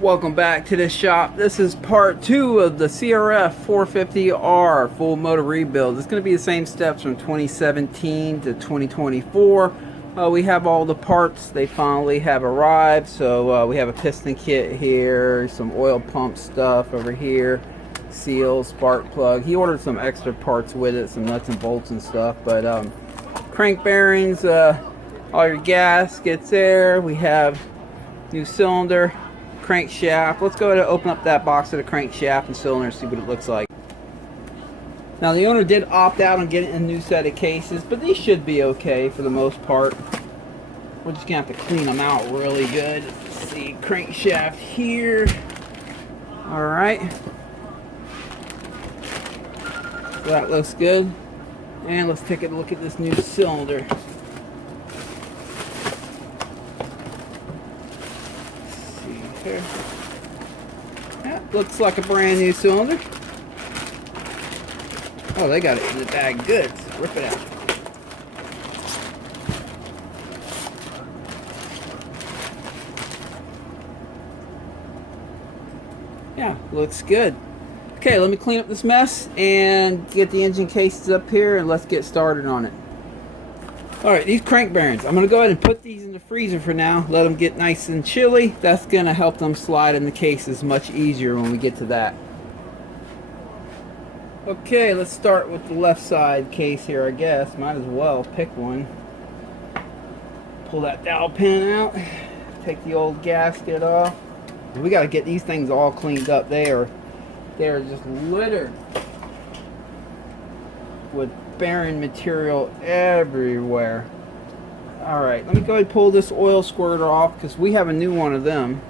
Welcome back to the shop. This is part 2 of the CRF450R Full Motor Rebuild. It's going to be the same steps from 2017 to 2024. We have all the parts. They finally have arrived. So we have a piston kit here, some oil pump stuff over here, seal, spark plug. He ordered some extra parts with it, some nuts and bolts and stuff. But crank bearings, all your gaskets there. We have new cylinder, crankshaft. Let's go ahead and open up that box of the crankshaft and cylinder and see what it looks like. Now the owner did opt out on getting a new set of cases, but these should be okay for the most part. We're just gonna have to clean them out really good. Let's see, crankshaft here. Alright. So that looks good. And let's take a look at this new cylinder. Here. That looks like a brand new cylinder. Oh, they got it in the bag good. So rip it out. Yeah, looks good. Okay, let me clean up this mess and get the engine cases up here and let's get started on it. Alright, these crank bearings, I'm going to go ahead and put these in the freezer for now. Let them get nice and chilly. That's going to help them slide in the cases much easier when we get to that. Okay, let's start with the left side case here, I guess. Might as well pick one. Pull that dowel pin out. Take the old gasket off. We got to get these things all cleaned up. They're just littered with bearing material everywhere. Alright, let me go ahead and pull this oil squirter off because we have a new one of them.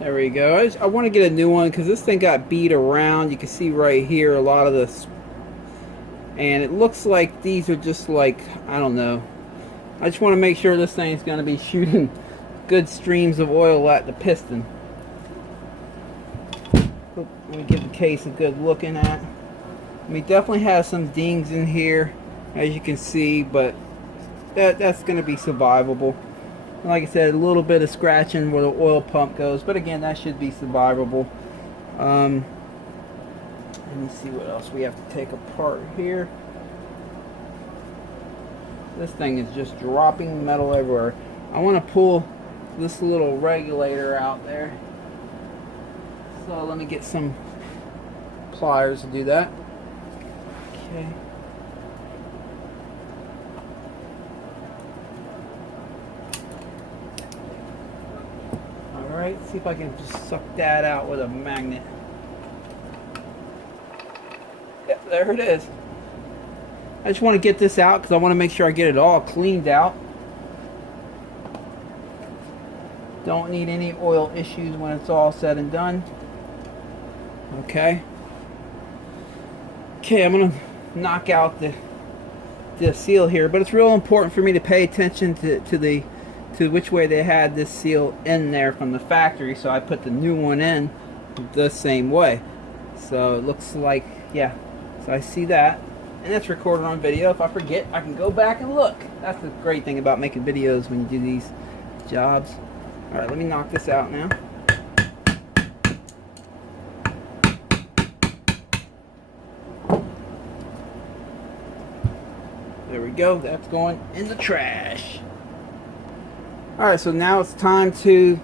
There we go. I want to get a new one because this thing got beat around. You can see right here a lot of this, and it looks like these are just like, I don't know. I just want to make sure this thing's going to be shooting good streams of oil at the piston. Let me give the case a good looking at. I mean, definitely has some dings in here, as you can see, but that's going to be survivable. And like I said, a little bit of scratching where the oil pump goes, but again, that should be survivable. Let me see what else we have to take apart here. This thing is just dropping metal everywhere. I want to pull this little regulator out there. So let me get some pliers to do that. Okay. Alright, see if I can just suck that out with a magnet. Yep, there it is. I just want to get this out because I want to make sure I get it all cleaned out. Don't need any oil issues when it's all said and done. Okay. Okay, I'm going to knock out the seal here, but it's real important for me to pay attention to which way they had this seal in there from the factory, so I put the new one in the same way. So it looks like, yeah, so I see that, and that's recorded on video. If I forget, I can go back and look. That's the great thing about making videos when you do these jobs. Alright, let me knock this out now. There we go, that's going in the trash. Alright, so now it's time to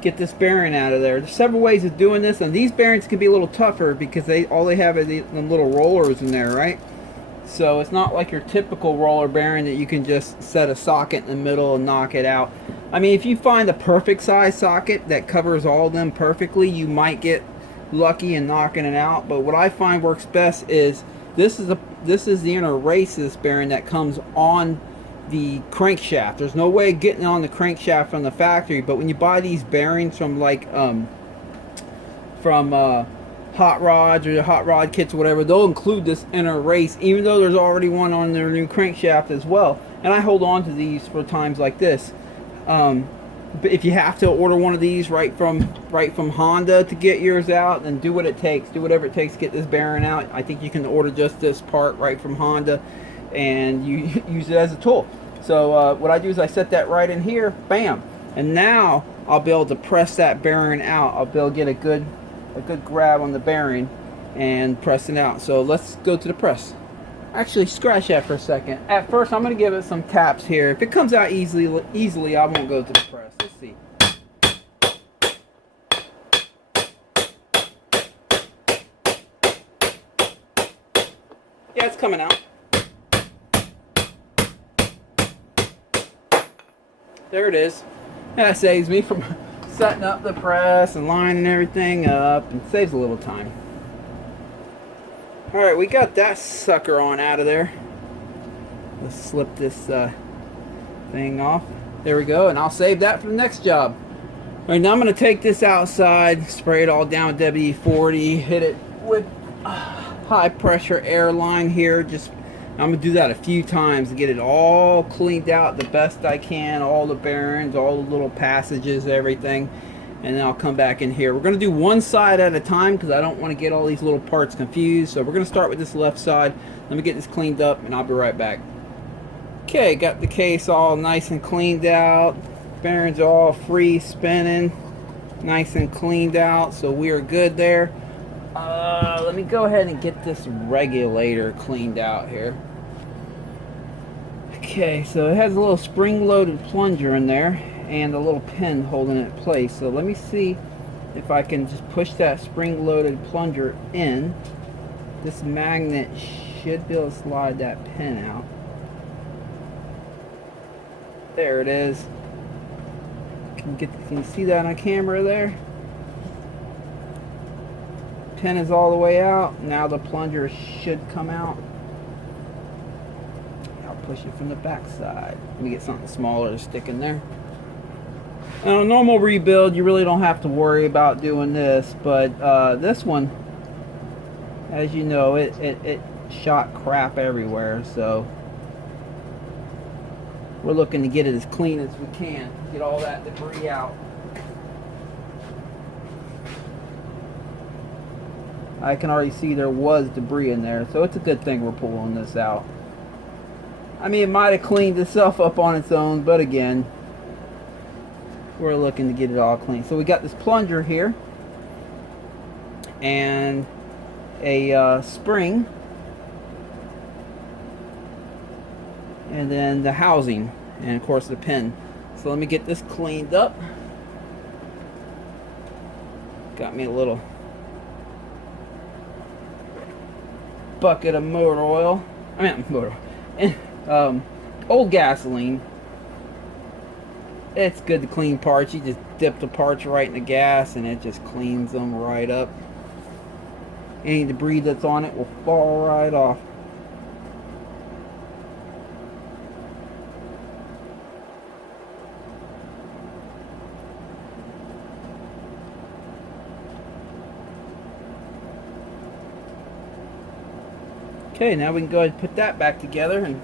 get this bearing out of there. There's several ways of doing this, and these bearings can be a little tougher because all they have is the little rollers in there, right? So it's not like your typical roller bearing that you can just set a socket in the middle and knock it out. I mean, if you find the perfect size socket that covers all of them perfectly, you might get lucky in knocking it out. But what I find works best is this is the inner races bearing that comes on the crankshaft. There's no way of getting on the crankshaft from the factory, but when you buy these bearings from like hot rods or hot rod kits or whatever, they'll include this inner race, even though there's already one on their new crankshaft as well. And I hold on to these for times like this. But if you have to order one of these right from Honda to get yours out, then do what it takes. Do whatever it takes to get this bearing out. I think you can order just this part right from Honda. and you use it as a tool. So what I do is I set that right in here, bam, and now I'll be able to press that bearing out. I'll be able to get a good grab on the bearing and press it out. So let's go to the press. Actually, scratch that for a second. At first, I'm going to give it some taps here. If it comes out easily, I won't go to the press. Let's see. Yeah, it's coming out. There it is. That saves me from setting up the press and lining everything up, and saves a little time. Alright, we got that sucker on out of there. Let's slip this thing off. There we go, and I'll save that for the next job. Alright, now I'm going to take this outside, spray it all down with WD-40, hit it with high pressure air line here. I'm going to do that a few times to get it all cleaned out the best I can, all the bearings, all the little passages, everything. And then I'll come back in here. We're going to do one side at a time because I don't want to get all these little parts confused. So we're going to start with this left side. Let me get this cleaned up and I'll be right back. Okay, got the case all nice and cleaned out. Bearings all free spinning. Nice and cleaned out. So we are good there. Let me go ahead and get this regulator cleaned out here. Okay, so it has a little spring-loaded plunger in there and a little pin holding it in place. So let me see if I can just push that spring-loaded plunger in. This magnet should be able to slide that pin out. There it is. Can you see that on camera there? Pin is all the way out. Now the plunger should come out. I'll push it from the back side. Let me get something smaller to stick in there. Now, a normal rebuild, you really don't have to worry about doing this, but this one, as you know, it shot crap everywhere, so we're looking to get it as clean as we can, get all that debris out. I can already see there was debris in there, so it's a good thing we're pulling this out. I mean, it might have cleaned itself up on its own, but again, we're looking to get it all clean. So we got this plunger here and a spring, and then the housing, and of course the pin. So let me get this cleaned up. Got me a little bucket of motor oil. Old gasoline. It's good to clean parts. You just dip the parts right in the gas and it just cleans them right up. Any debris that's on it will fall right off. Okay, now we can go ahead and put that back together, and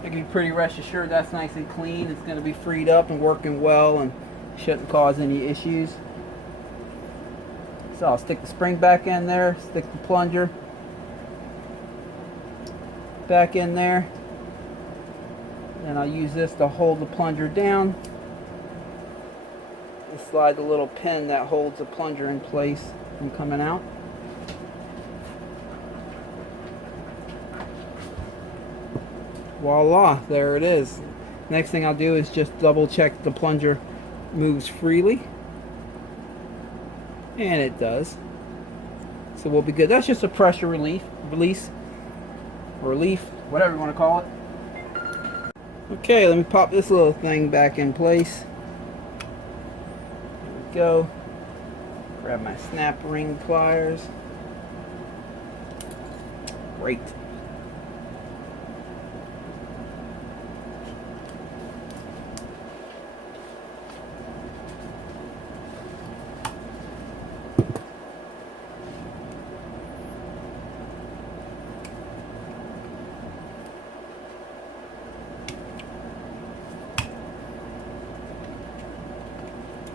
I can be pretty rest assured that's nice and clean. It's going to be freed up and working well and shouldn't cause any issues. So I'll stick the spring back in there, stick the plunger back in there, and I'll use this to hold the plunger down and slide the little pin that holds the plunger in place from coming out. Voila, there it is. Next thing I'll do is just double check the plunger moves freely, and it does. So we'll be good. That's just a pressure relief, whatever you want to call it. Okay, let me pop this little thing back in place. There we go. Grab my snap ring pliers. Great.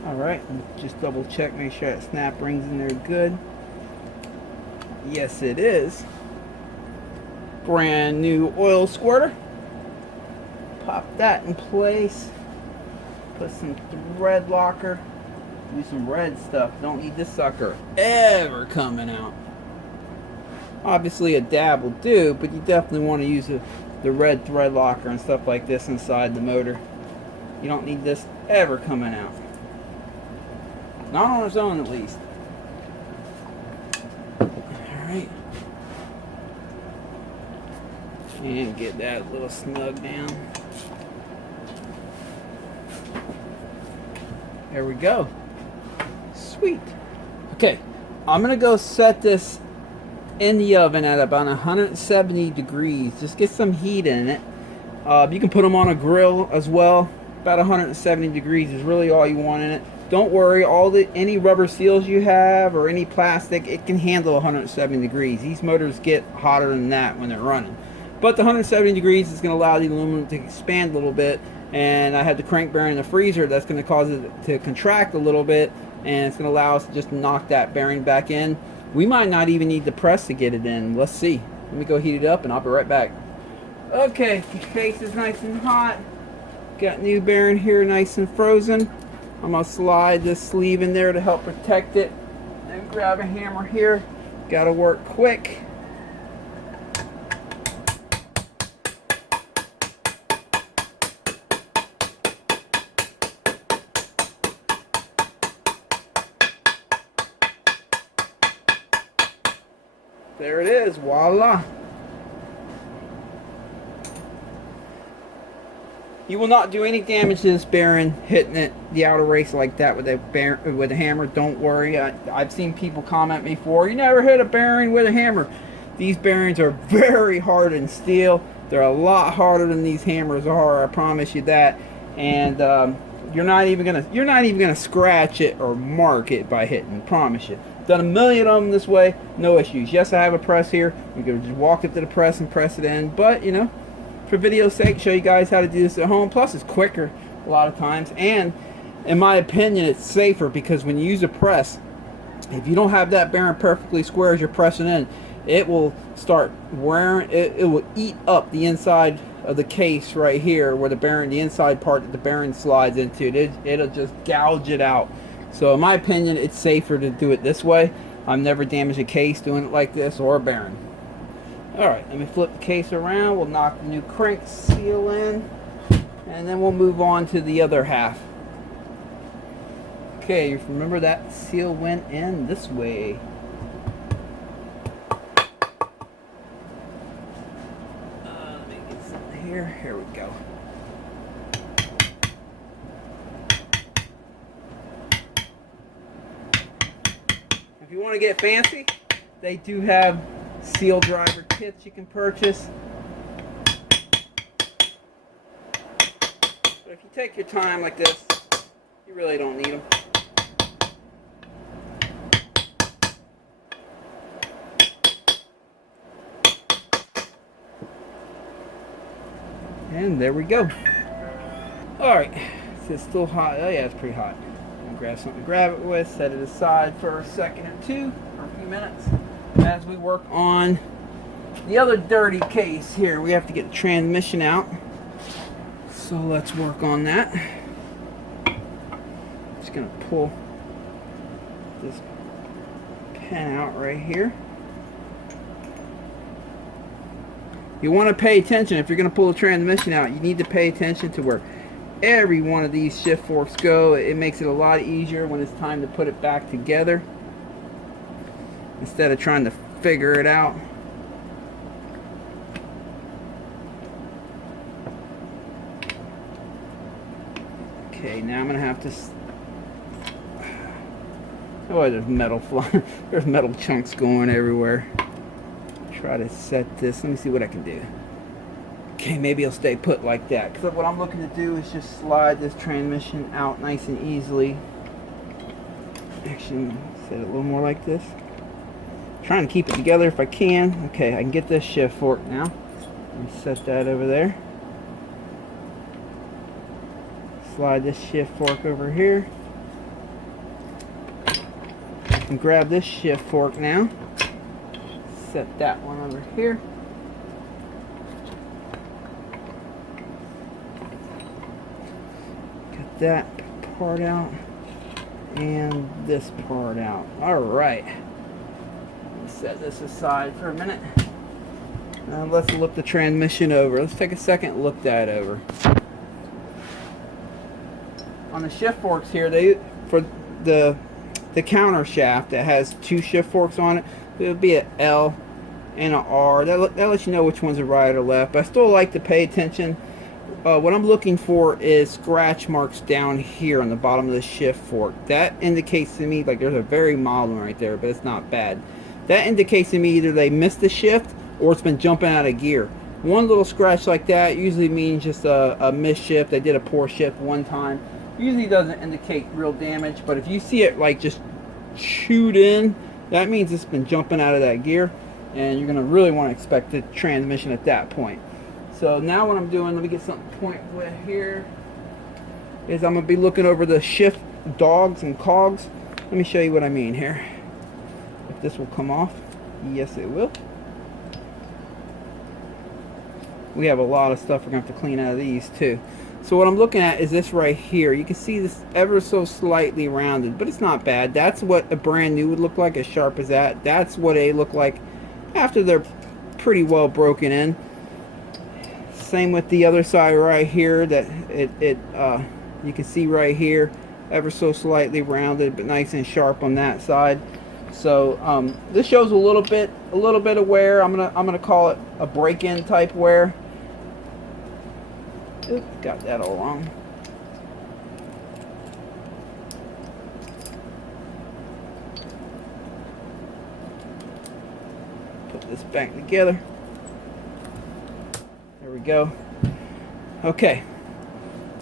Alright, just double check, make sure that snap ring's in there good. Yes, it is. brand new oil squirter. Pop that in place. Put some thread locker. Use some red stuff. Don't need this sucker ever coming out. Obviously a dab will do, but you definitely want to use the red thread locker and stuff like this inside the motor. You don't need this ever coming out. Not on its own, at least. Alright. And get that a little snug down. There we go. Sweet. Okay, I'm gonna go set this in the oven at about 170 degrees. Just get some heat in it. You can put them on a grill as well. About 170 degrees is really all you want in it. Don't worry, any rubber seals you have or any plastic, it can handle 170 degrees. These motors get hotter than that when they're running. But the 170 degrees is going to allow the aluminum to expand a little bit. And I had the crank bearing in the freezer. That's going to cause it to contract a little bit. And it's going to allow us to just knock that bearing back in. We might not even need the press to get it in. Let's see. Let me go heat it up and I'll be right back. Okay, the case is nice and hot. Got new bearing here, nice and frozen. I'm going to slide this sleeve in there to help protect it. And grab a hammer here. Got to work quick. There it is, voila. You will not do any damage to this bearing hitting it the outer race like that with a hammer. Don't worry. I've seen people comment before, you never hit a bearing with a hammer. These bearings are very hard in steel. They're a lot harder than these hammers are. I promise you that. And you're not even gonna scratch it or mark it by hitting. Promise you. Done a million of them this way, no issues. Yes, I have a press here. You can just walk up to the press and press it in. But you know, for video's sake, show you guys how to do this at home. Plus, it's quicker a lot of times, and in my opinion, it's safer because when you use a press, if you don't have that bearing perfectly square as you're pressing in, it will start wearing. It will eat up the inside of the case right here, where the inside part that the bearing slides into. It'll just gouge it out. So in my opinion, it's safer to do it this way. I've never damaged a case doing it like this, or a bearing. Alright, let me flip the case around. We'll knock the new crank seal in, and then we'll move on to the other half. Okay, remember that seal went in this way. Let me get something here. Here we go. If you want to get fancy, they do have seal driver kits you can purchase. But if you take your time like this, you really don't need them. And there we go. Alright, it's still hot. Oh yeah, it's pretty hot. Grab something to grab it with, set it aside for a second or two, or a few minutes, as we work on the other dirty case here. We have to get the transmission out, so let's work on that. Just gonna pull this pin out right here. You want to pay attention if you're going to pull the transmission out. You need to pay attention to where every one of these shift forks go. It makes it a lot easier when it's time to put it back together, instead of trying to figure it out. Okay, now I'm gonna have to. Oh, there's metal flying. There's metal chunks going everywhere. Try to set this. Let me see what I can do. Okay, maybe it'll stay put like that. Because what I'm looking to do is just slide this transmission out nice and easily. Actually, set it a little more like this. Trying to keep it together if I can. Okay, I can get this shift fork now. Let me set that over there. Slide this shift fork over here. And grab this shift fork now. Set that one over here. that part out and this part out. Alright. Set this aside for a minute. Now let's look the transmission over. Let's take a second and look that over. On the shift forks here, for the counter shaft that has two shift forks on it, it would be an L and an R. That lets you know which one's a right or left. But I still like to pay attention. What I'm looking for is scratch marks down here on the bottom of the shift fork. That indicates to me, like, there's a very mild one right there, but it's not bad. That indicates to me either they missed the shift or it's been jumping out of gear. One little scratch like that usually means just a missed shift. They did a poor shift one time. Usually doesn't indicate real damage, but if you see it like just chewed in, that means it's been jumping out of that gear, and you're going to really want to inspect the transmission at that point. So now what I'm doing, let me get something to point with here, is I'm going to be looking over the shift dogs and cogs. Let me show you what I mean here. If this will come off. Yes, it will. We have a lot of stuff we're going to have to clean out of these too. So what I'm looking at is this right here. You can see this ever so slightly rounded, but it's not bad. That's what a brand new would look like, as sharp as that. That's what they look like after they're pretty well broken in. Same with the other side right here, that you can see right here, ever so slightly rounded, but nice and sharp on that side. So this shows a little bit of wear. I'm gonna call it a break-in type wear. Oops, got that all wrong. Put this back together. There we go. Okay,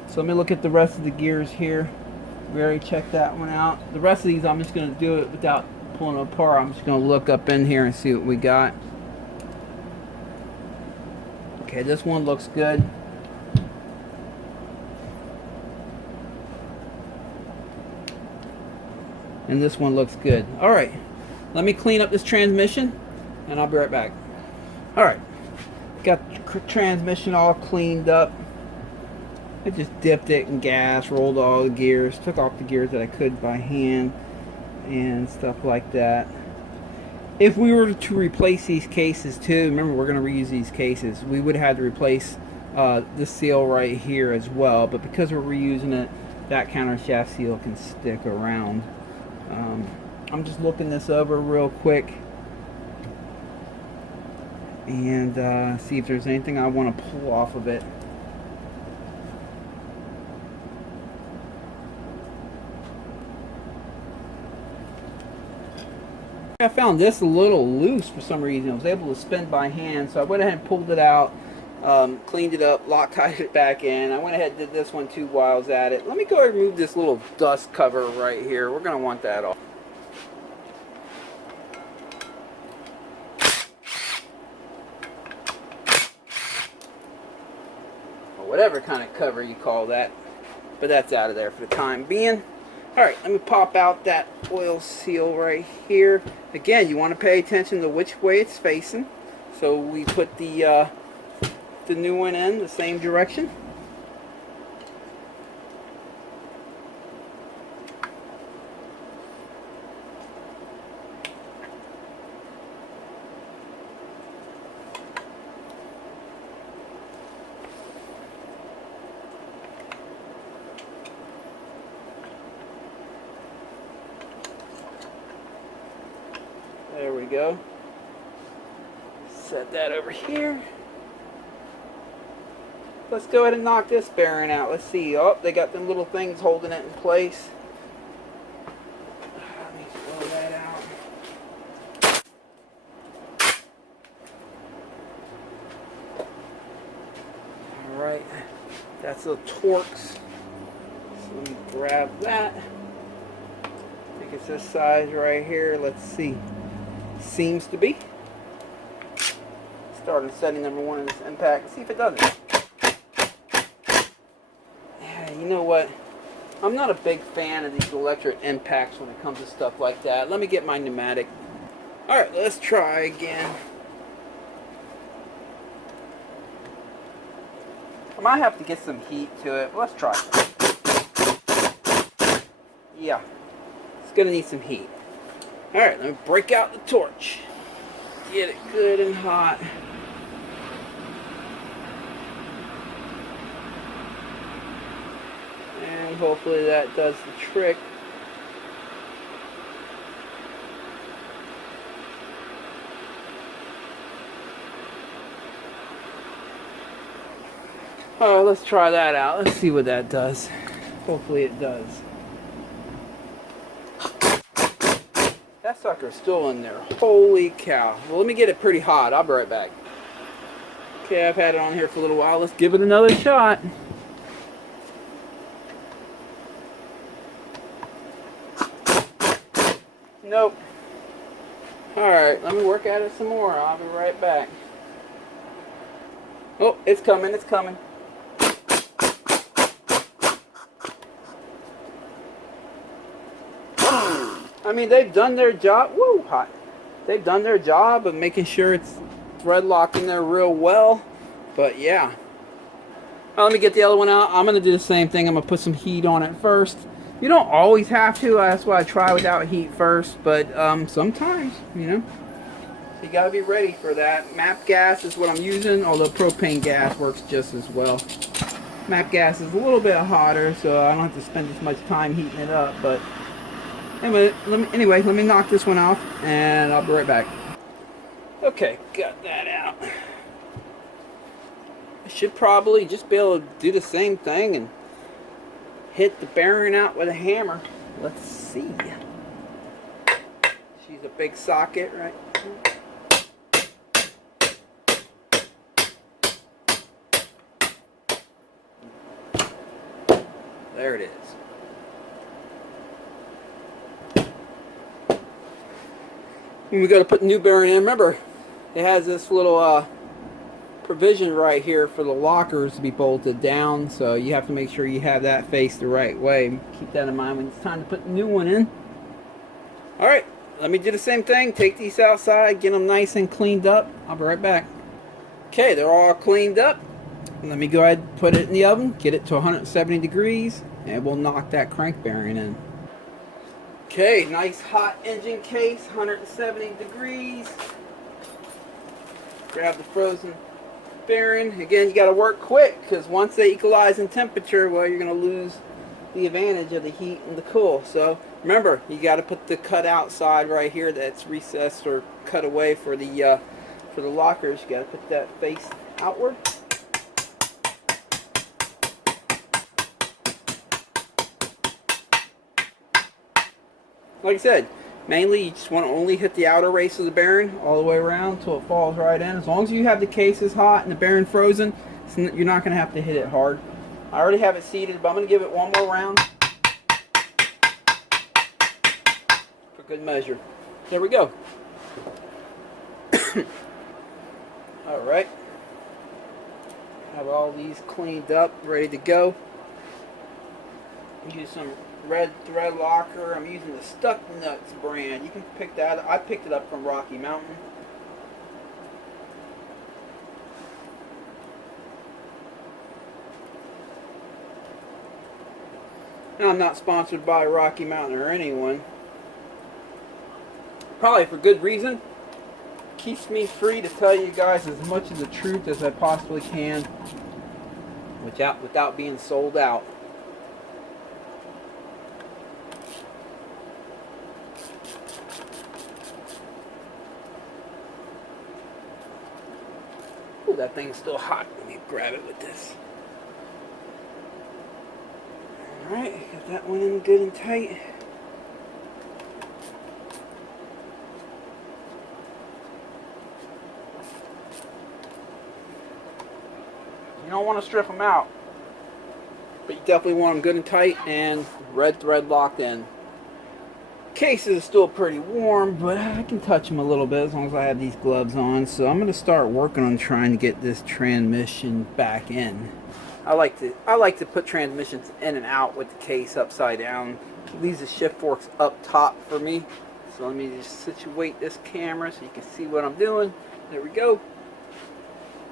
so let me look at the rest of the gears here. We already checked that one out. The rest of these I'm just going to do it without pulling them apart. I'm just going to look up in here and see what we got. Okay, this one looks good. And this one looks good. Alright, let me clean up this transmission and I'll be right back. Alright, got the transmission all cleaned up. I just dipped it in gas, rolled all the gears, took off the gears that I could by hand and stuff like that. If we were to replace these cases too, remember we're going to reuse these cases, we would have had to replace the seal right here as well, but because we're reusing it, that counter shaft seal can stick around. I'm just looking this over real quick and see if there's anything I want to pull off of it. I found this a little loose for some reason. I was able to spin by hand, so I went ahead and pulled it out, cleaned it up, Loctited it back in. I went ahead and did this one too while I was at it. Let me go ahead and remove this little dust cover right here. We're going to want that off. Or whatever kind of cover you call that. But that's out of there for the time being. Alright, let me pop out that oil seal right here. Again, you want to pay attention to which way it's facing. So we put the new one in the same direction. There we go. Set that over here. Let's go ahead and knock this bearing out. Let's see. Oh, they got them little things holding it in place. Let me throw that out. Alright. That's the Torx. So let me grab that. I think it's this size right here. Let's see. Seems to be. Start on setting number 1 in this impact. See if it does it. Yeah, you know what? I'm not a big fan of these electric impacts when it comes to stuff like that. Let me get my pneumatic. Alright, let's try again. I might have to get some heat to it, but let's try it. Yeah, it's gonna need some heat. All right, let me break out the torch. Get it good and hot. And hopefully that does the trick. Alright, let's try that out. Let's see what that does. Hopefully it does. That sucker's still in there. Holy cow. Well, let me get it pretty hot. I'll be right back. Okay, I've had it on here for a little while. Let's give it another shot. Nope. Alright, let me work at it some more. I'll be right back. Oh, it's coming, it's coming. I mean, they've done their job. Woo, hot. They've done their job of making sure it's thread locked in there real well. But yeah. Let me get the other one out. I'm going to do the same thing. I'm going to put some heat on it first. You don't always have to. That's why I try without heat first. But sometimes, you know. So you got to be ready for that. MAP gas is what I'm using. Although propane gas works just as well. MAP gas is a little bit hotter. So I don't have to spend as much time heating it up. But anyway, let me knock this one off. And I'll be right back. Okay, got that out. I should probably just be able to do the same thing and hit the bearing out with a hammer. Let's see. She's a big socket, right? There it is. And we got to put the new bearing in. Remember, it has this little provision right here for the lockers to be bolted down, so you have to make sure you have that faced the right way. Keep that in mind when it's time to put the new one in. Alright, let me do the same thing. Take these outside, get them nice and cleaned up. I'll be right back. Okay, they're all cleaned up. Let me go ahead and put it in the oven, get it to 170 degrees, and we'll knock that crank bearing in. Okay, nice hot engine case, 170 degrees. Grab the frozen bearing. Again, you got to work quick because once they equalize in temperature, well, you're going to lose the advantage of the heat and the cool. So remember, you got to put the cut out side right here that's recessed or cut away for the lockers. You got to put that face outward. Like I said, mainly you just want to only hit the outer race of the bearing all the way around until it falls right in. As long as you have the cases hot and the bearing frozen, you're not going to have to hit it hard. I already have it seated, but I'm going to give it one more round for good measure. There we go. Alright. Have all these cleaned up, ready to go. Use some red thread locker. I'm using the Stuck Nuts brand. You can pick that. I picked it up from Rocky Mountain. Now, I'm not sponsored by Rocky Mountain or anyone. Probably for good reason. Keeps me free to tell you guys as much of the truth as I possibly can without being sold out. Ooh, that thing's still hot. Let me grab it with this. Alright, got that one in good and tight. You don't want to strip them out, but you definitely want them good and tight and red thread locked in. Case is still pretty warm, but I can touch them a little bit as long as I have these gloves on. So I'm going to start working on trying to get this transmission back in. I like to put transmissions in and out with the case upside down. Leaves the shift forks up top for me. So let me just situate this camera so you can see what I'm doing. There we go.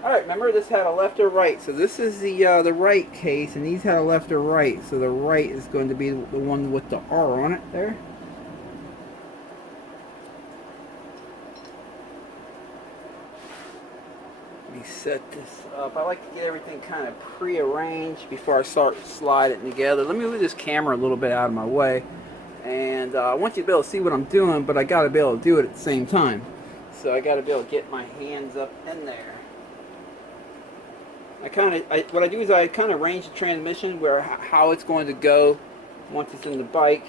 Alright, remember this had a left or right, so this is the right case, and these had a left or right, so the right is going to be the one with the R on it there. Let me set this up. I like to get everything kind of pre-arranged before I start sliding it together. Let me move this camera a little bit out of my way, and I want you to be able to see what I'm doing, but I got to be able to do it at the same time. So I got to be able to get my hands up in there. What I do is I kind of arrange the transmission where how it's going to go once it's in the bike.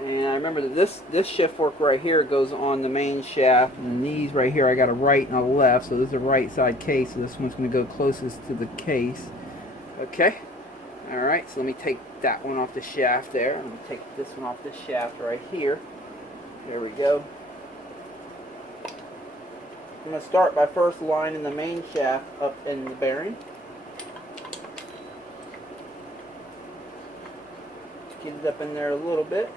And I remember that this shift fork right here goes on the main shaft, and these right here I got a right and a left, so this is a right side case, so this one's going to go closest to the case. Okay, alright, so let me take that one off the shaft there. Let me take this one off the shaft right here. There we go. I'm going to start by first lining the main shaft up in the bearing. Get it up in there a little bit.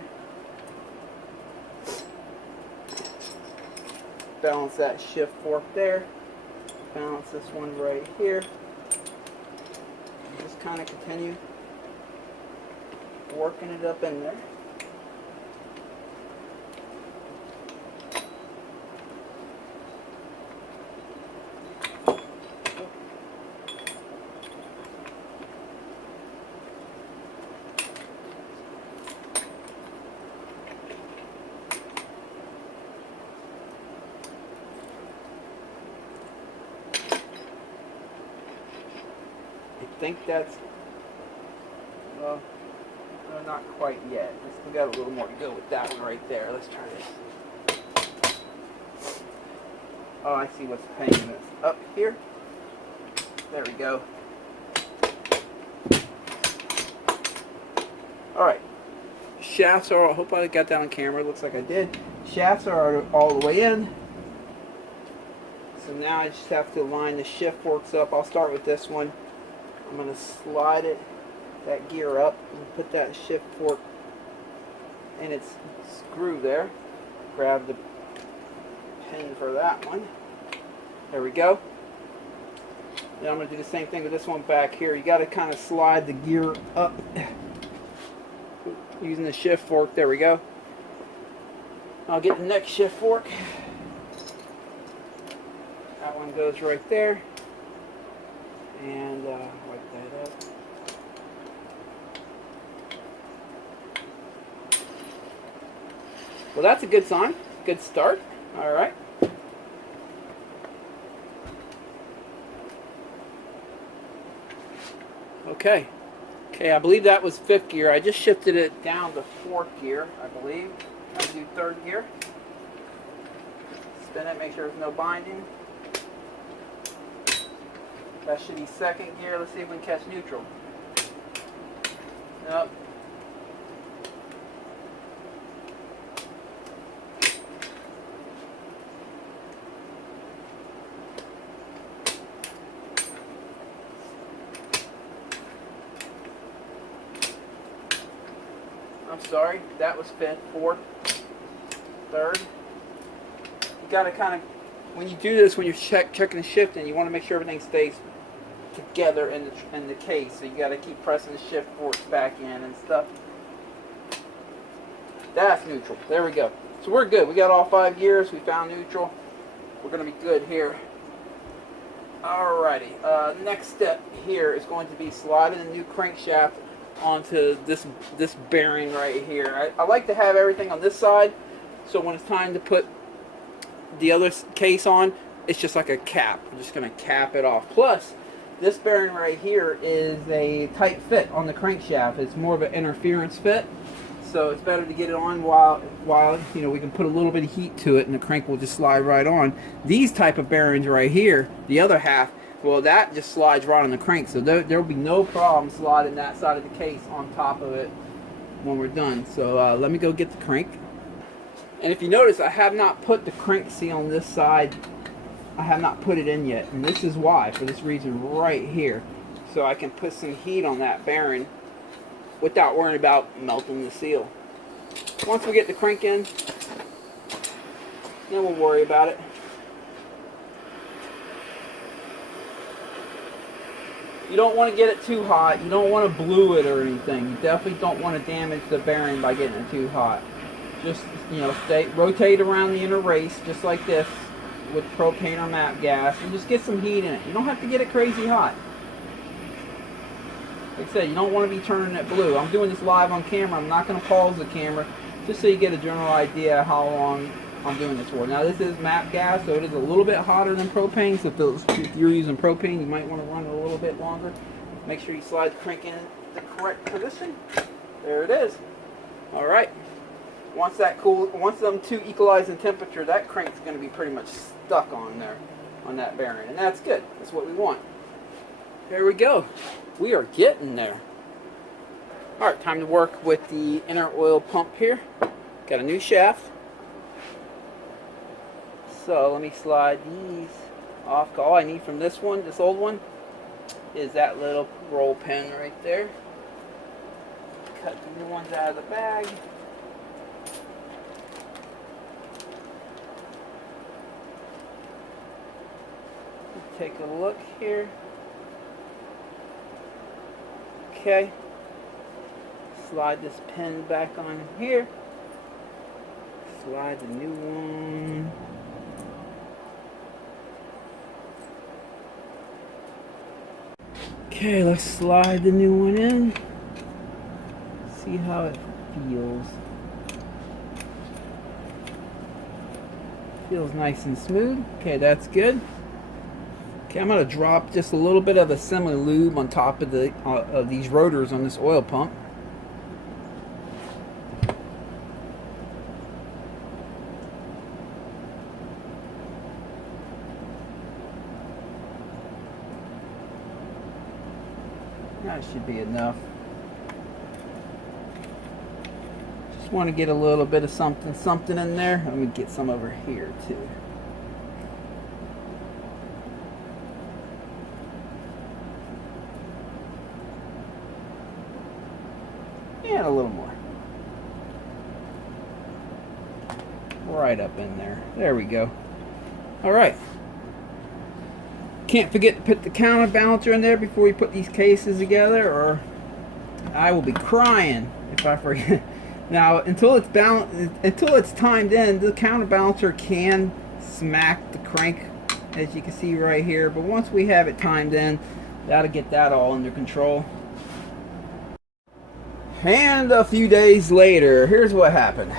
Balance that shift fork there. Balance this one right here. And just kind of continue working it up in there. I think that's, well, no, not quite yet. We still got a little more to go with that one right there. Let's try this. Oh, I see what's hanging this up here. There we go. Alright. Shafts are, I hope I got that on camera. Looks like I did. Shafts are all the way in. So now I just have to line the shift forks up. I'll start with this one. I'm going to slide that gear up and put that shift fork in its screw there. Grab the pin for that one. There we go. Then I'm going to do the same thing with this one back here. You got to kind of slide the gear up using the shift fork. There we go. I'll get the next shift fork. That one goes right there. And wipe that up. Well, that's a good sign. Good start. All right. Okay. Okay, I believe that was 5th gear. I just shifted it down to 4th gear, I believe. I'll do 3rd gear. Spin it, make sure there's no binding. That should be 2nd gear. Let's see if we can catch neutral. Nope. I'm sorry. That was 5th, 4th, 3rd. You got to kind of, when you do this, when you're checking the shifting, you want to make sure everything stays together in the case, so you got to keep pressing the shift forks back in and stuff. That's neutral. There we go. So we're good. We got all 5 gears. We found neutral. We're going to be good here. Alrighty. Next step here is going to be sliding the new crankshaft onto this bearing right here. I like to have everything on this side, so when it's time to put the other case on, it's just like a cap. I'm just going to cap it off. Plus, this bearing right here is a tight fit on the crankshaft. It's more of an interference fit, so it's better to get it on while you know, we can put a little bit of heat to it and the crank will just slide right on. These type of bearings right here, the other half, well, that just slides right on the crank, so there will be no problem sliding that side of the case on top of it when we're done. So let me go get the crank. And if you notice, I have not put the crank seal on this side. I have not put it in yet, and this is why, for this reason right here. So I can put some heat on that bearing without worrying about melting the seal. Once we get the crank in, then we'll worry about it. You don't want to get it too hot. You don't want to blue it or anything. You definitely don't want to damage the bearing by getting it too hot. Just, you know, rotate around the inner race just like this with propane or MAP gas, and just get some heat in it. You don't have to get it crazy hot. Like I said, you don't want to be turning it blue. I'm doing this live on camera. I'm not going to pause the camera, just so you get a general idea how long I'm doing this for. Now this is MAP gas, so it is a little bit hotter than propane, so if you're using propane, you might want to run it a little bit longer. Make sure you slide the crank in the correct position. There it is. Alright. Once them two equalize in temperature, that crank's going to be pretty much stuck on there, on that bearing. And that's good. That's what we want. There we go. We are getting there. Alright, time to work with the inner oil pump here. Got a new shaft. So let me slide these off. All I need from this old one, is that little roll pin right there. Cut the new ones out of the bag. Take a look here. Okay. Slide this pin back on here. Slide the new one. Okay, let's slide the new one in. See how it feels. Feels nice and smooth. Okay, that's good. Okay, I'm going to drop just a little bit of assembly lube on top of these rotors on this oil pump. That should be enough. Just want to get a little bit of something in there. Let me get some over here too. And a little more. Right up in there. There we go. Alright. Can't forget to put the counterbalancer in there before we put these cases together, or I will be crying if I forget. Now, until it's timed in, the counterbalancer can smack the crank, as you can see right here. But once we have it timed in, that'll get that all under control. And a few days later, here's what happened.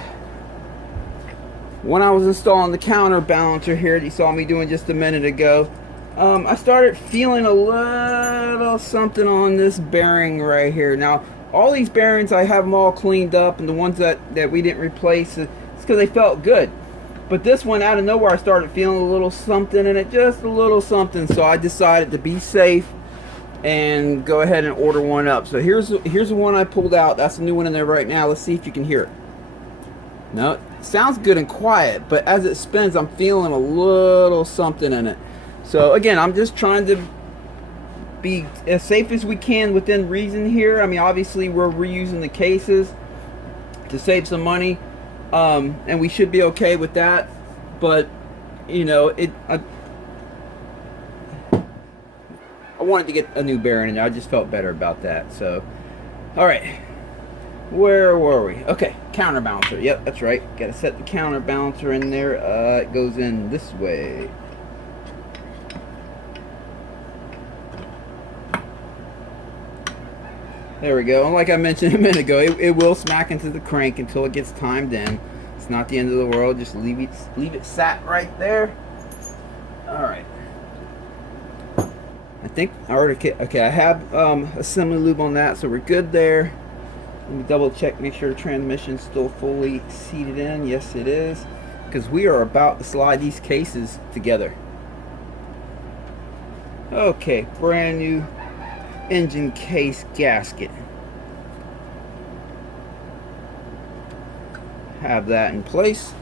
When I was installing the counterbalancer here that you saw me doing just a minute ago, I started feeling a little something on this bearing right here. Now, all these bearings, I have them all cleaned up, and the ones that we didn't replace, it's because they felt good. But this one, out of nowhere, I started feeling a little something in it, just a little something. So I decided to be safe and go ahead and order one up. So here's the one I pulled out. That's the new one in there right now. Let's see if you can hear it. No, it sounds good and quiet, but as it spins, I'm feeling a little something in it. So again, I'm just trying to be as safe as we can within reason here. I mean, obviously we're reusing the cases to save some money, and we should be okay with that. But you know, I wanted to get a new bearing in there. I just felt better about that. So, all right, where were we? Okay, counterbalancer. Yep, that's right. Got to set the counterbalancer in there. It goes in this way. There we go. And like I mentioned a minute ago, it will smack into the crank until it gets timed in. It's not the end of the world. Just leave it sat right there. All right. I think I already, okay, I have assembly lube on that, so we're good there. Let me double check, make sure the transmission's still fully seated in. Yes, it is, because we are about to slide these cases together. Okay, brand new engine case gasket. Have that in place.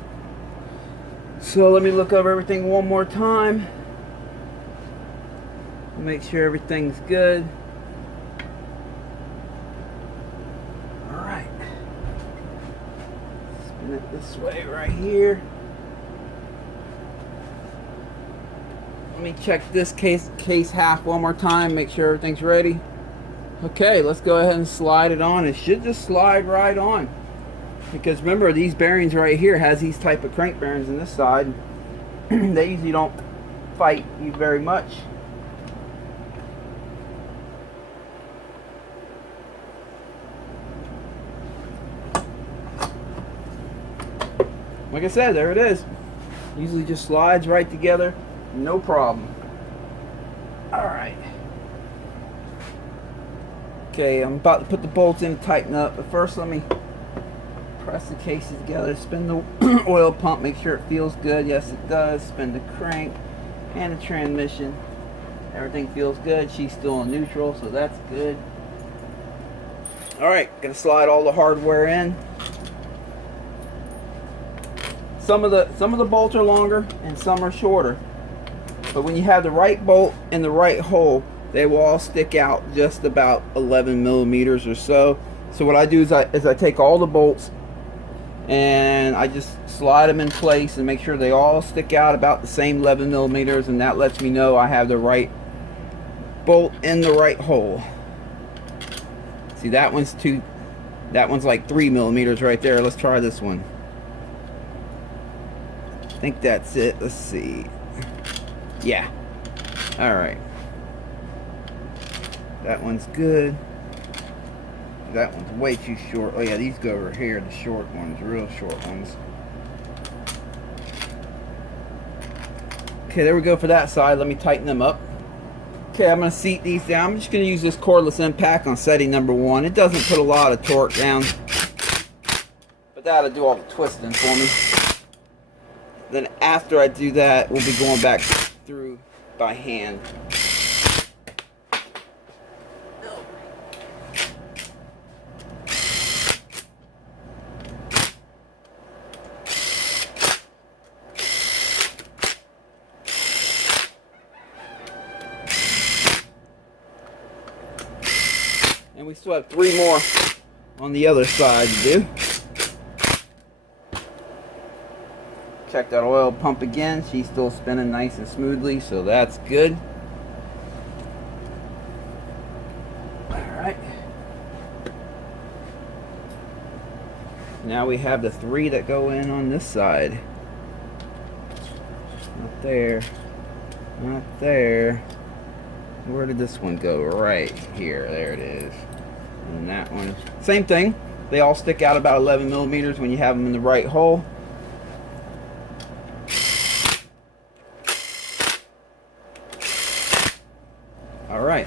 So let me look over everything one more time. Make sure everything's good. Alright. Spin it this way right here. Let me check this case half one more time, make sure everything's ready. Okay, let's go ahead and slide it on. It should just slide right on. Because remember, these bearings right here has these type of crank bearings on this side. They usually don't fight you very much. Like I said, there it is. Usually just slides right together, no problem. Alright. Okay, I'm about to put the bolts in and tighten up, but first let me press the cases together, spin the oil pump, make sure it feels good. Yes, it does. Spin the crank and the transmission. Everything feels good. She's still in neutral, so that's good. Alright, gonna slide all the hardware in. Some of the bolts are longer and some are shorter. But when you have the right bolt in the right hole, they will all stick out just about 11 millimeters or so. So what I do is I take all the bolts and I just slide them in place and make sure they all stick out about the same 11 millimeters, and that lets me know I have the right bolt in the right hole. See, that one's like 3 millimeters right there. Let's try this one. I think that's it. Let's see. Yeah. All right. That one's good. That one's way too short. Oh yeah, these go over here, the short ones, real short ones. Okay, there we go for that side. Let me tighten them up. Okay, I'm going to seat these down. I'm just going to use this cordless impact on setting number 1. It doesn't put a lot of torque down, but that'll do all the twisting for me. Then after I do that, we'll be going back through by hand. And we still have 3 more on the other side to do. Check that oil pump again. She's still spinning nice and smoothly, so that's good. Alright. Now we have the 3 that go in on this side. Not there. Not there. Where did this one go? Right here. There it is. And that one. Same thing. They all stick out about 11 millimeters when you have them in the right hole. Alright.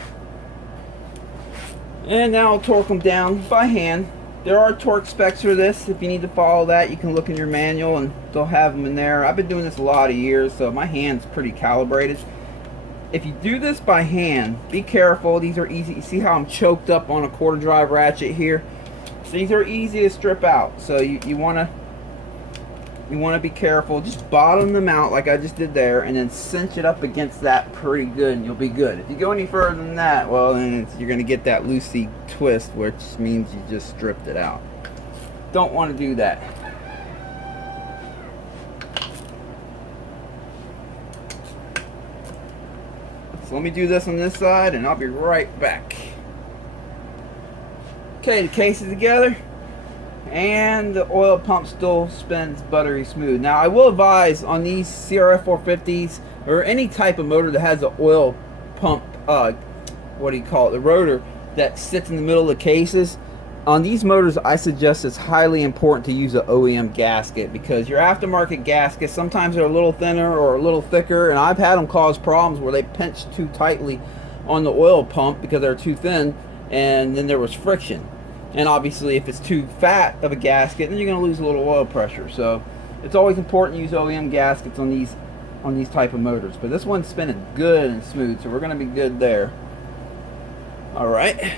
And now I'll torque them down by hand. There are torque specs for this. If you need to follow that, you can look in your manual and they'll have them in there. I've been doing this a lot of years, so my hand's pretty calibrated. If you do this by hand, be careful. These are easy. You see how I'm choked up on a quarter drive ratchet here? So these are easy to strip out. So you want to be careful. Just bottom them out like I just did there, and then cinch it up against that pretty good, and you'll be good. If you go any further than that, well, then you're going to get that loosey twist, which means you just stripped it out. Don't want to do that. So let me do this on this side and I'll be right back. Okay, the case is together and the oil pump still spins buttery smooth. Now I will advise on these CRF450s or any type of motor that has an oil pump, what do you call it, the rotor that sits in the middle of the cases. On these motors, I suggest it's highly important to use an OEM gasket, because your aftermarket gaskets, sometimes they're a little thinner or a little thicker, and I've had them cause problems where they pinch too tightly on the oil pump because they're too thin, and then there was friction. And obviously if it's too fat of a gasket, then you're going to lose a little oil pressure. So it's always important to use OEM gaskets on these type of motors. But this one's spinning good and smooth, so we're going to be good there. Alright.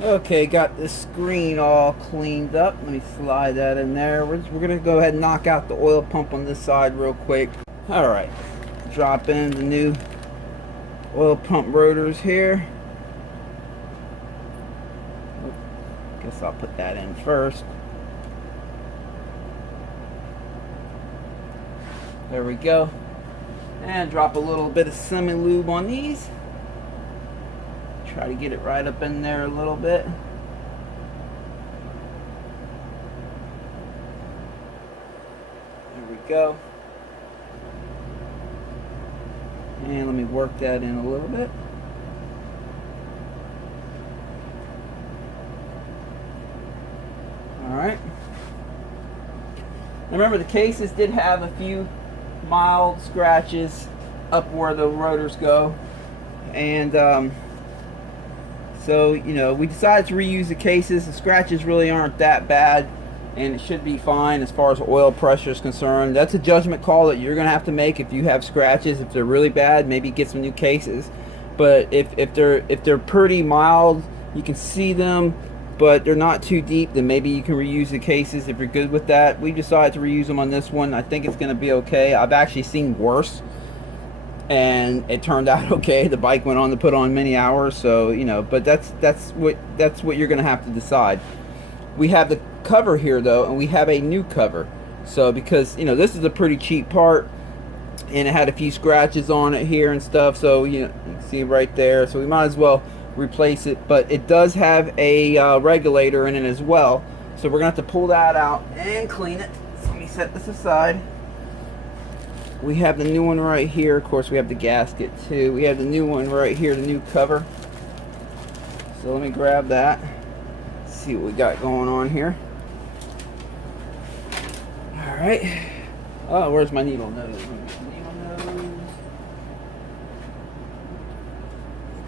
Okay, got the screen all cleaned up. Let me slide that in there. We're going to go ahead and knock out the oil pump on this side real quick. Alright, drop in the new oil pump rotors here. Guess I'll put that in first. There we go. And drop a little bit of semi-lube on these. Try to get it right up in there a little bit. There we go. And let me work that in a little bit. Alright. Remember, the cases did have a few mild scratches up where the rotors go, and so we decided to reuse the cases. The scratches really aren't that bad, and it should be fine as far as oil pressure is concerned. That's a judgment call that you're gonna have to make. If you have scratches, if they're really bad, maybe get some new cases. But if they're pretty mild, you can see them, but they're not too deep, then maybe you can reuse the cases if you're good with that. We decided to reuse them on this one. I think it's going to be okay. I've actually seen worse, and it turned out okay. The bike went on to put on many hours, so but that's what you're going to have to decide. We have the cover here though, and we have a new cover. So because this is a pretty cheap part, and it had a few scratches on it here and stuff, so you can see right there, so we might as well replace it. But it does have a regulator in it as well, so we're gonna have to pull that out and clean it. So let me set this aside. We have the new one right here. Of course, we have the gasket too. We have the new one right here, the new cover. So let me grab that, see what we got going on here. All right. Oh, where's my needle nose?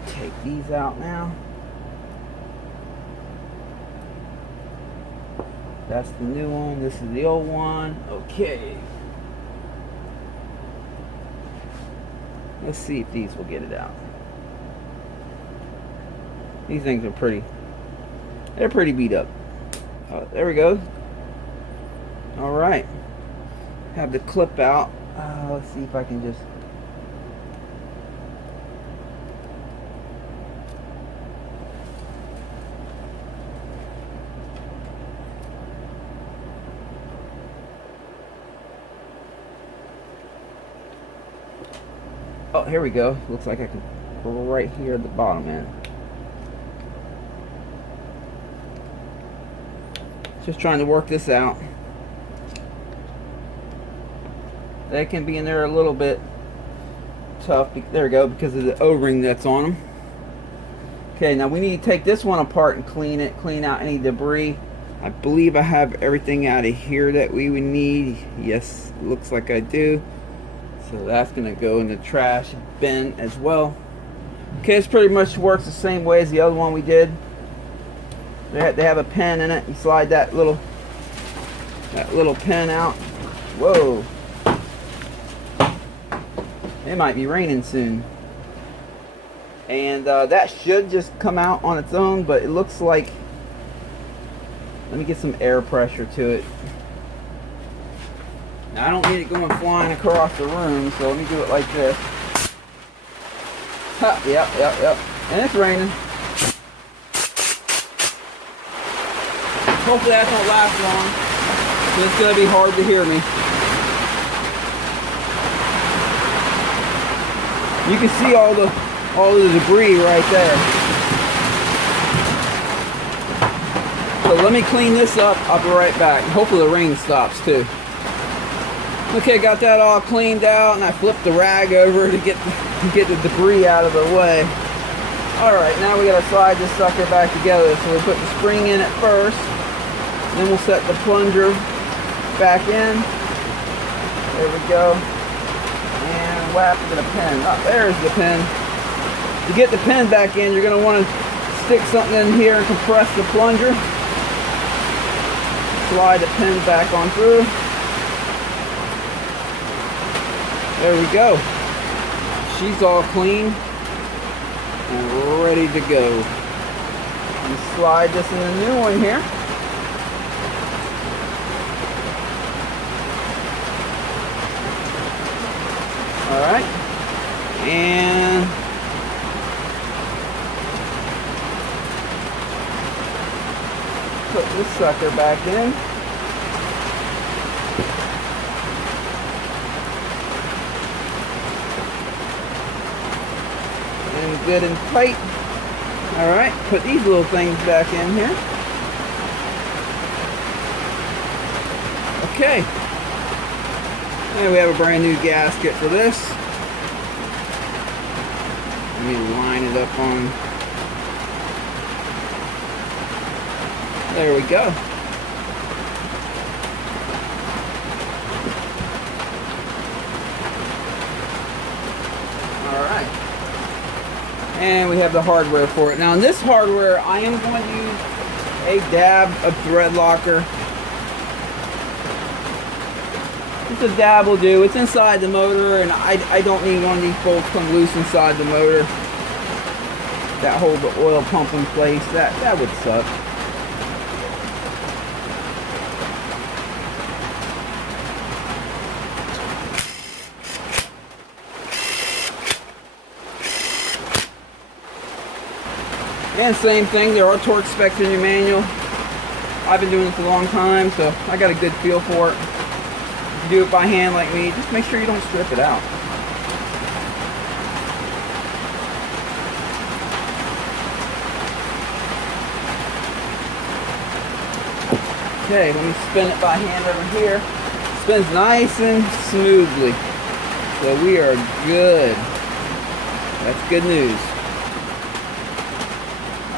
Take these out now. That's the new one. This is the old one. Okay. Let's see if these will get it out. These things are they're pretty beat up. There we go. All right. Have the clip out. Let's see if I can just. Oh, here we go. Looks like I can pull right here at the bottom end. Just trying to work this out. That can be in there a little bit tough. There we go, because of the O-ring that's on them. Okay, now we need to take this one apart and clean it, clean out any debris. I believe I have everything out of here that we would need. Yes, looks like I do. So that's gonna go in the trash bin as well. Okay, this pretty much works the same way as the other one we did. They have a pin in it. You slide that little pin out. Whoa. It might be raining soon. And that should just come out on its own, but it looks like, let me get some air pressure to it. Now I don't need it going flying across the room, so let me do it like this. Ha, yep. And it's raining. Hopefully that don't last long, so it's going to be hard to hear me. You can see all the debris right there. So let me clean this up. I'll be right back. Hopefully the rain stops too. Okay, got that all cleaned out, and I flipped the rag over to get the debris out of the way. Alright, now we gotta slide this sucker back together. So we put the spring in at first, then we'll set the plunger back in. There we go. And what happened to the pin? Oh, there's the pin. To get the pin back in, you're gonna want to stick something in here and compress the plunger. Slide the pin back on through. There we go. She's all clean and ready to go. And slide this in the new one here. Alright. And put this sucker back in. good and tight. All right, put these little things back in here. Okay. And we have a brand new gasket for this. Let me line it up on. There we go. Alright. And we have the hardware for it. Now in this hardware, I am going to use a dab of thread locker. Just a dab will do. It's inside the motor, and I don't need one of these bolts come loose inside the motor that hold the oil pump in place. That would suck. And same thing, there are torque specs in your manual. I've been doing this a long time, so I got a good feel for it. If you do it by hand like me, just make sure you don't strip it out. Okay, let me spin it by hand over here. Spins nice and smoothly. So we are good. That's good news.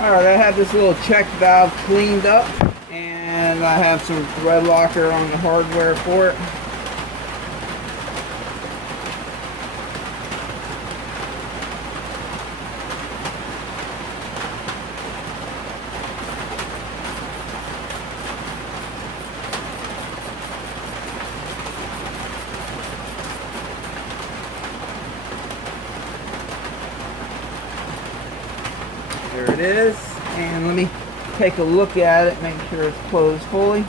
Alright, I have this little check valve cleaned up, and I have some thread locker on the hardware for it. There it is, and let me take a look at it, make sure it's closed fully.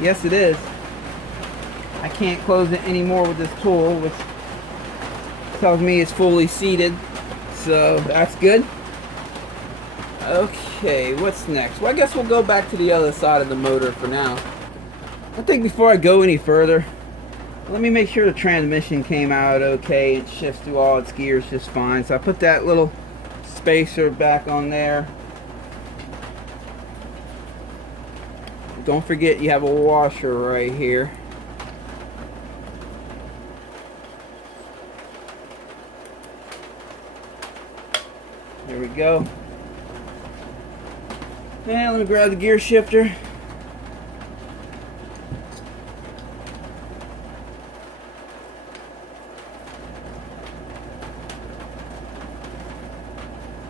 Yes, it is. I can't close it anymore with this tool, which tells me it's fully seated, so that's good. Okay, what's next? Well, I guess we'll go back to the other side of the motor for now. I think before I go any further, let me make sure the transmission came out okay. It shifts through all its gears just fine. So I put that little spacer back on there. Don't forget you have a washer right here. There we go. And let me grab the gear shifter.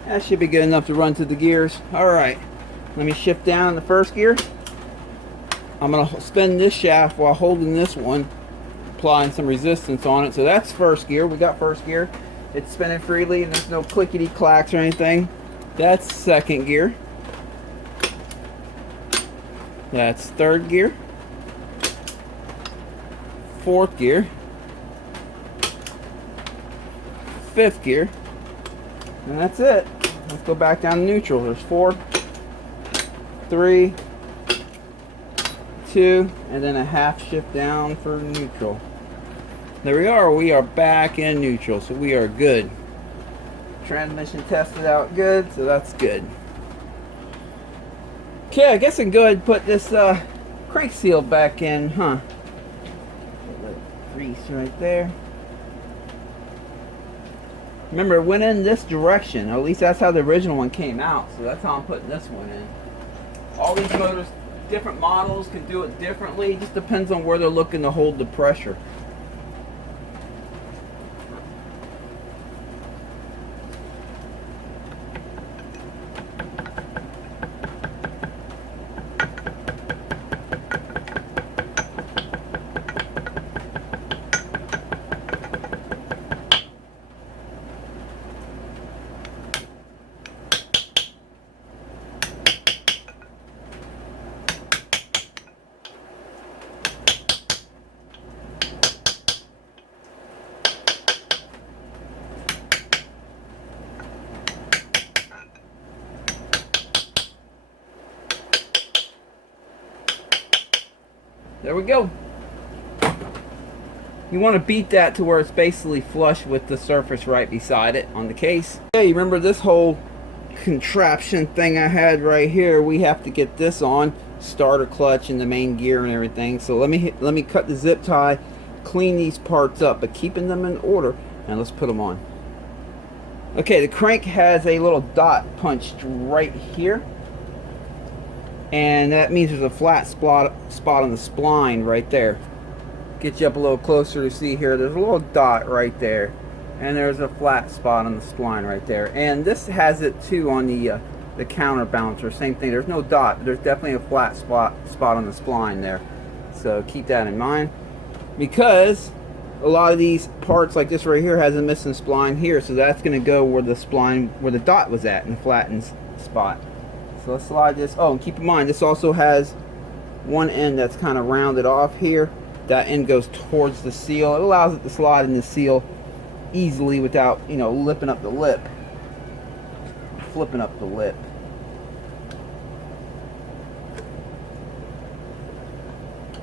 That should be good enough to run through the gears. Alright, let me shift down the first gear. I'm going to spin this shaft while holding this one, applying some resistance on it. So that's first gear. We got first gear. It's spinning freely and there's no clickety clacks or anything. That's second gear. That's third gear. Fourth gear. Fifth gear. And that's it. Let's go back down to neutral. There's 4, 3, 2, and then a half shift down for neutral. There we are. We are back in neutral, so we are good. Transmission tested out good, so that's good. Okay, I guess I can go ahead and put this crank seal back in, huh? Grease right there. Remember, it went in this direction, or at least that's how the original one came out, so that's how I'm putting this one in. All these motors, different models can do it differently. It just depends on where they're looking to hold the pressure. There we go. You want to beat that to where it's basically flush with the surface right beside it on the case. Okay, you remember this whole contraption thing I had right here? We have to get this on, starter clutch and the main gear and everything. So let me cut the zip tie, clean these parts up, but keeping them in order, and let's put them on. Okay, the crank has a little dot punched right here, and that means there's a flat spot on the spline right there. Get you up a little closer to see here. There's a little dot right there, and there's a flat spot on the spline right there. And this has it too on the counterbalancer. Same thing. There's no dot, but there's definitely a flat spot on the spline there. So keep that in mind, because a lot of these parts like this right here has a missing spline here, so that's going to go where the spline, where the dot was at, in the flattened spot. So let's slide this. Oh, and keep in mind this also has one end that's kind of rounded off here. That end goes towards the seal. It allows it to slide in the seal easily without, you know, flipping up the lip.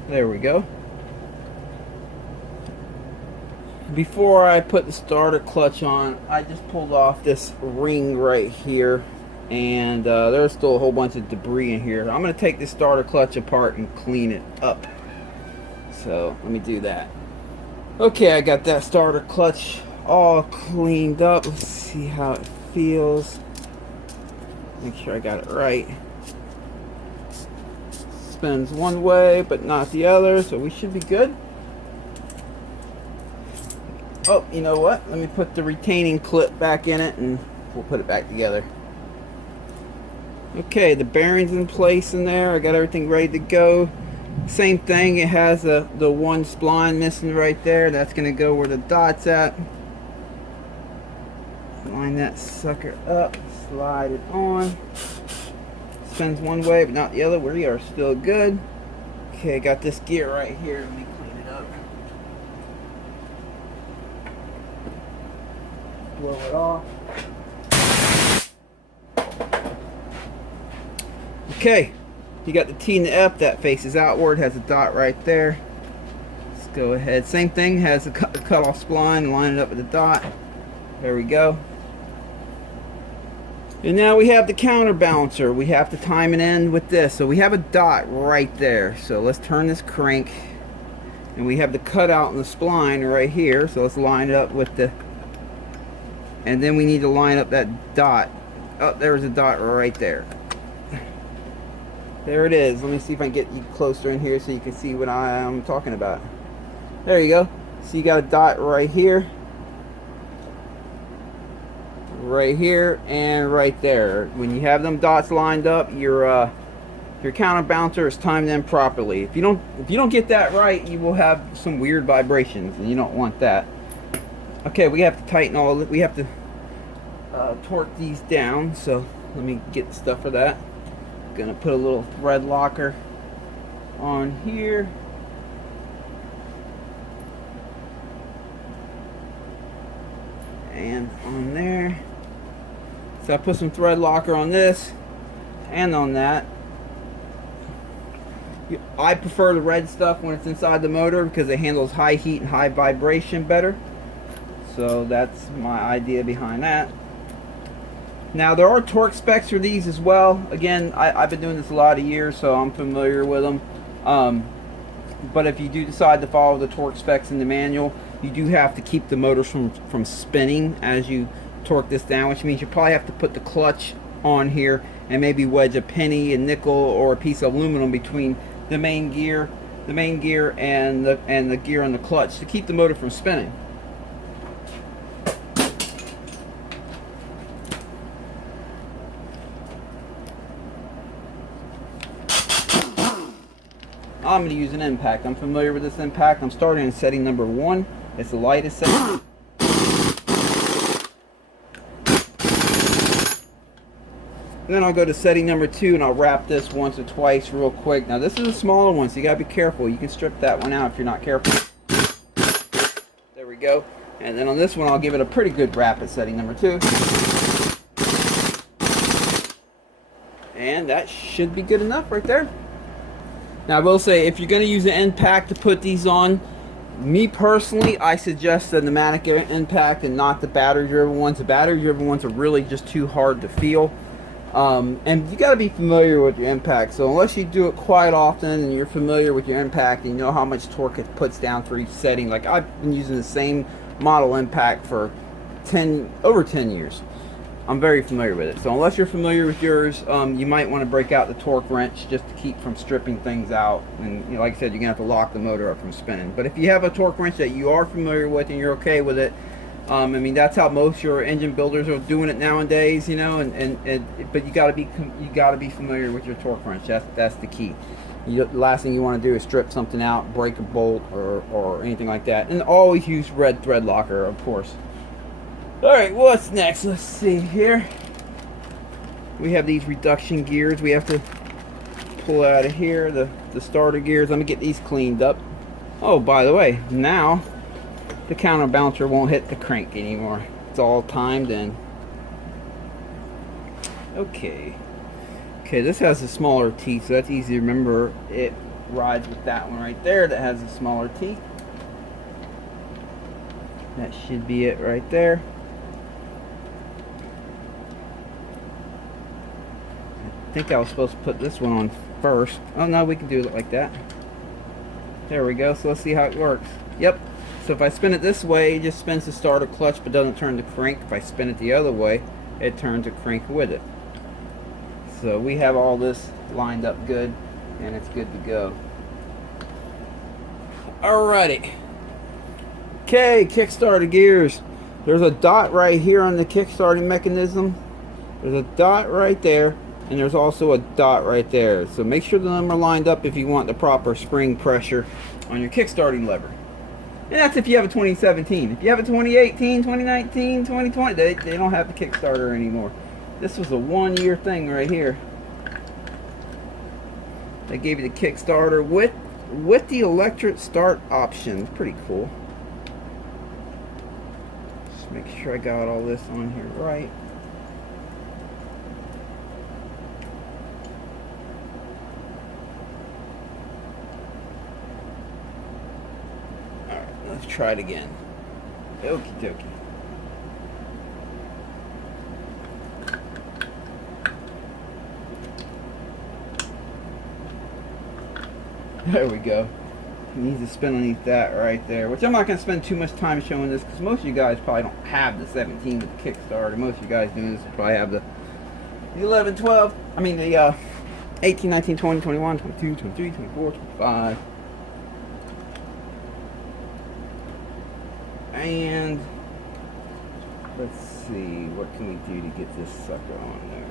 There we go. Before I put the starter clutch on, I just pulled off this ring right here, and there's still a whole bunch of debris in here. I'm going to take this starter clutch apart and clean it up. So let me do that. Okay, I got that starter clutch all cleaned up. Let's see how it feels. Make sure I got it right. Spins one way but not the other, so we should be good. Oh, you know what? Let me put the retaining clip back in it and we'll put it back together. Okay, the bearings in place in there. I got everything ready to go. Same thing, it has the one spline missing right there. That's going to go where the dot's at. Line that sucker up, slide it on. Spins one way but not the other. We are still good. Okay, got this gear right here. Let me clean it up. Blow it off. Okay, you got the T and the F that faces outward, has a dot right there. Let's go ahead. Same thing, has a cut off spline, line it up with the dot. There we go. And now we have the counterbalancer. We have to time it in with this. So we have a dot right there. So let's turn this crank. And we have the cutout in the spline right here. So let's line it up with the... And then we need to line up that dot. Oh, there's a dot right there. There it is. Let me see if I can get you closer in here so you can see what I'm talking about. There you go. So you got a dot right here, and right there. When you have them dots lined up, your counterbalancer is timed in properly. If you don't get that right, you will have some weird vibrations, and you don't want that. Okay, we have to tighten all. We have to torque these down. So let me get the stuff for that. Gonna put a little thread locker on here. And on there. So I put some thread locker on this and on that. I prefer the red stuff when it's inside the motor because it handles high heat and high vibration better. So that's my idea behind that. Now there are torque specs for these as well. Again, I've been doing this a lot of years, so I'm familiar with them. But if you do decide to follow the torque specs in the manual, you do have to keep the motors from spinning as you torque this down, which means you probably have to put the clutch on here and maybe wedge a penny, a nickel, or a piece of aluminum between the main gear and the gear on the clutch to keep the motor from spinning. I'm going to use an impact. I'm familiar with this impact. I'm starting in setting number 1. It's the lightest setting. And then I'll go to setting number 2 and I'll wrap this once or twice real quick. Now this is a smaller one, so you got to be careful. You can strip that one out if you're not careful. There we go. And then on this one I'll give it a pretty good wrap at setting number 2. And that should be good enough right there. Now I will say, if you're going to use an end pack to put these on, Me personally, I suggest the pneumatic impact and not the battery driven ones. The battery driven ones are really just too hard to feel. And you got to be familiar with your impact. So unless you do it quite often and you're familiar with your impact and you know how much torque it puts down for each setting, like I've been using the same model impact for over 10 years. I'm very familiar with it. So unless you're familiar with yours, you might want to break out the torque wrench just to keep from stripping things out. And you know, like I said, you're gonna have to lock the motor up from spinning. But if you have a torque wrench that you are familiar with and you're okay with it, I mean, that's how most of your engine builders are doing it nowadays, you know. But you gotta be familiar with your torque wrench. That's the key. The last thing you want to do is strip something out, break a bolt or anything like that. And always use red thread locker, of course. Alright, what's next? Let's see here. We have these reduction gears we have to pull out of here, the starter gears. Let me get these cleaned up. Oh, by the way, now the counterbalancer won't hit the crank anymore. It's all timed in. Okay, this has a smaller teeth, so that's easy to remember. It rides with that one right there that has a smaller teeth. That should be it right there. I think I was supposed to put this one on first. Oh no, we can do it like that. There we go. So let's see how it works. Yep. So if I spin it this way, it just spins the starter clutch but doesn't turn the crank. If I spin it the other way, it turns the crank with it. So we have all this lined up good and it's good to go. Alrighty. Okay, Kickstarter gears. There's a dot right here on the kickstarting mechanism. There's a dot right there. And there's also a dot right there. So make sure them are lined up if you want the proper spring pressure on your kickstarting lever. And that's if you have a 2017. If you have a 2018, 2019, 2020, they don't have the Kickstarter anymore. This was a 1-year thing right here. They gave you the Kickstarter with the electric start option. Pretty cool. Just make sure I got all this on here right. Let's try it again. Okie dokie. There we go. It needs to spin underneath that right there. Which I'm not going to spend too much time showing this because most of you guys probably don't have the 17 with the Kickstarter. Most of you guys doing this will probably have the 11, 12. I mean the 18, 19, 20, 21, 22, 23, 24, 25. And let's see, what can we do to get this sucker on there?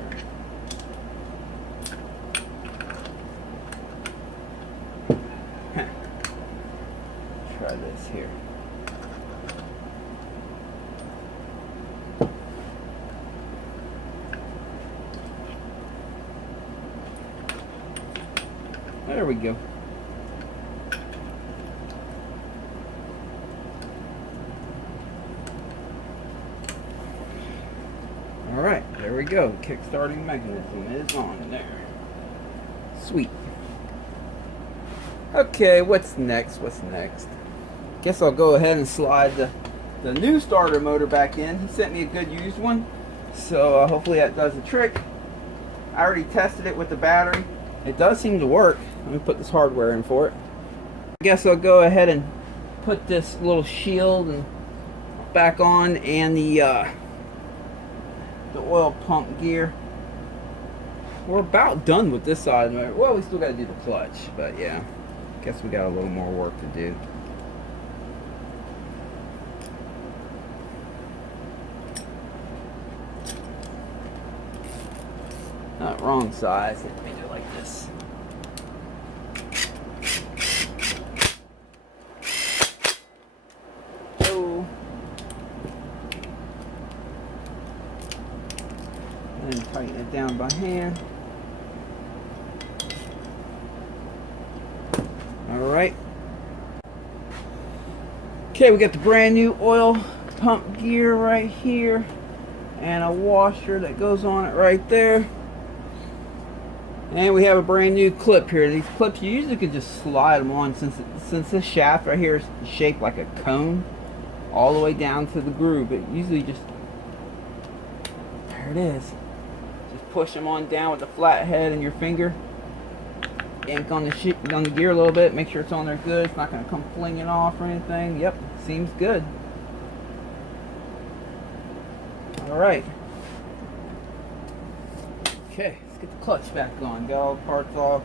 Try this here. There we go. Alright, there we go. Kickstarting mechanism is on there. Sweet. Okay, what's next? Guess I'll go ahead and slide the new starter motor back in. He sent me a good used one, so hopefully that does the trick. I already tested it with the battery. It does seem to work. Let me put this hardware in for it. I guess I'll go ahead and put this little shield and back on, and the oil pump gear. We're about done with this side of the motor. Well, we still got to do the clutch, but yeah, guess we got a little more work to do. Not wrong size. Let me do it like this. Oh. And tighten it down by hand. Alright. Okay, we got the brand new oil pump gear right here. And a washer that goes on it right there. And we have a brand new clip here. These clips, you usually could just slide them on, since this shaft right here is shaped like a cone all the way down to the groove. It usually just, there it is. Just push them on down with the flat head and your finger. Ink on the gear a little bit. Make sure it's on there good. It's not going to come flinging off or anything. Yep, seems good. All right. Okay, let's get the clutch back on. Got all the parts all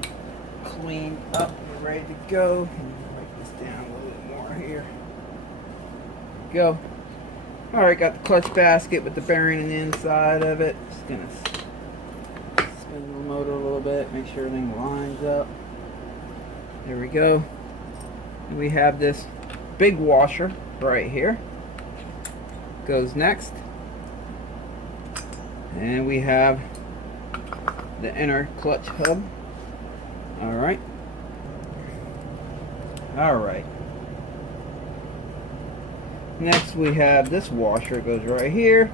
cleaned up. We're ready to go. Break this down a little bit more here. Go. All right, got the clutch basket with the bearing on the inside of it. Just gonna spin the motor a little bit, make sure everything lines up. There we go. And we have this big washer right here. Goes next. And we have the inner clutch hub. Alright. Alright. Next we have this washer, goes right here.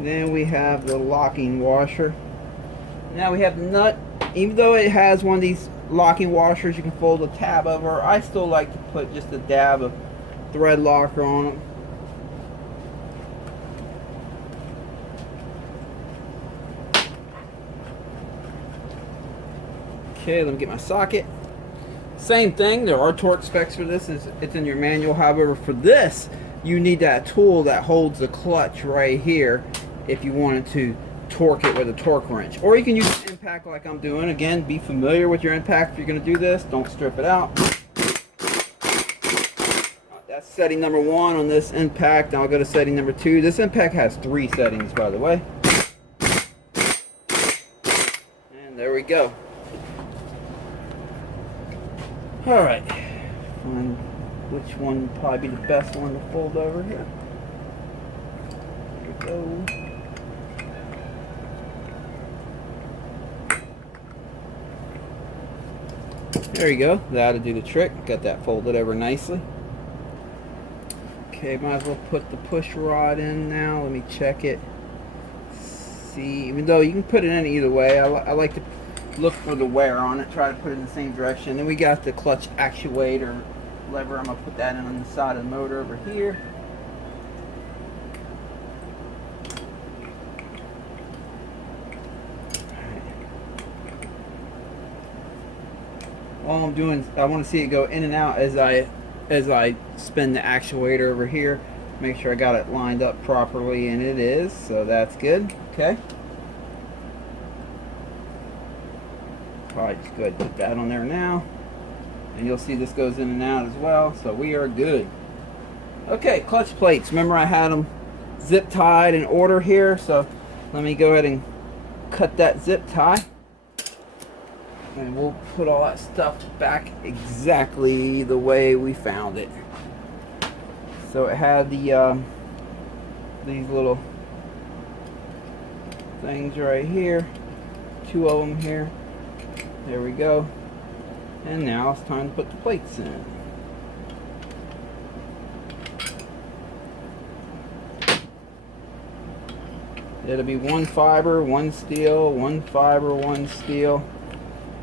Then we have the locking washer. Now we have the nut. Even though it has one of these locking washers you can fold a tab over, I still like to put just a dab of thread locker on them. Okay, let me get my socket. Same thing, there are torque specs for this. It's in your manual. However, for this, you need that tool that holds the clutch right here if you wanted to torque it with a torque wrench. Or you can use an impact like I'm doing. Again, be familiar with your impact if you're going to do this. Don't strip it out. That's setting number 1 on this impact. Now I'll go to setting number 2. This impact has 3 settings, by the way. And there we go. Alright. Find which one would probably be the best one to fold over here. There we go. There you go. That'll do the trick. Got that folded over nicely. Okay, might as well put the push rod in now. Let me check it. See, even though you can put it in either way, I like to look for the wear on it. Try to put it in the same direction. Then we got the clutch actuator lever. I'm going to put that in on the side of the motor over here. All I'm doing is I want to see it go in and out as I spin the actuator over here. Make sure I got it lined up properly, and it is, so that's good. Okay. Probably just go ahead and put that on there now. And you'll see this goes in and out as well, so we are good. Okay, clutch plates. Remember I had them zip tied in order here, so let me go ahead and cut that zip tie. And we'll put all that stuff back exactly the way we found it. So it had the these little things right here, 2 of them here. There we go. And now it's time to put the plates in. It'll be 1 fiber, 1 steel, 1 fiber, 1 steel.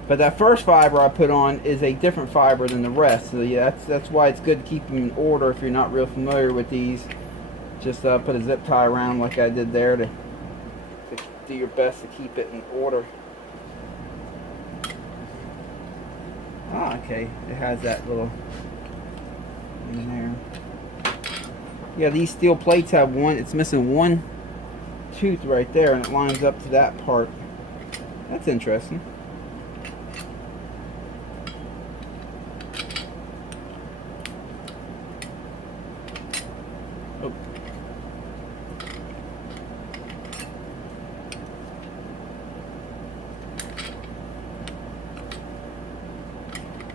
But that first fiber I put on is a different fiber than the rest. So yeah, that's why it's good to keep them in order if you're not real familiar with these. Just put a zip tie around like I did there to do your best to keep it in order. Ah, okay. It has that little in there. Yeah, these steel plates have one. It's missing 1 tooth right there, and it lines up to that part. That's interesting. Oh.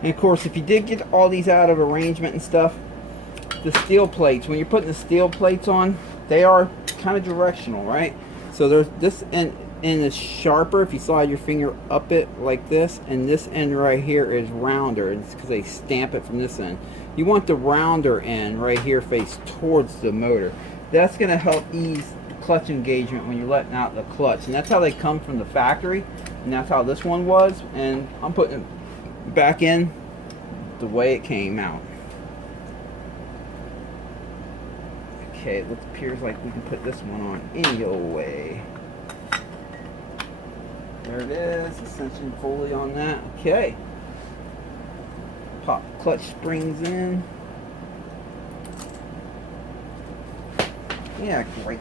And of course, if you did get all these out of arrangement and stuff, the steel plates, when you're putting the steel plates on, they are kind of directional, right? So there's this end is sharper if you slide your finger up it like this, and this end right here is rounder. It's because they stamp it from this end. You want the rounder end right here face towards the motor. That's going to help ease the clutch engagement when you're letting out the clutch, and that's how they come from the factory. And that's how this one was, and I'm putting it back in the way it came out. Okay, it appears like we can put this one on any old way. There it is, ascension fully on that. Okay. Pop clutch springs in. Yeah, great.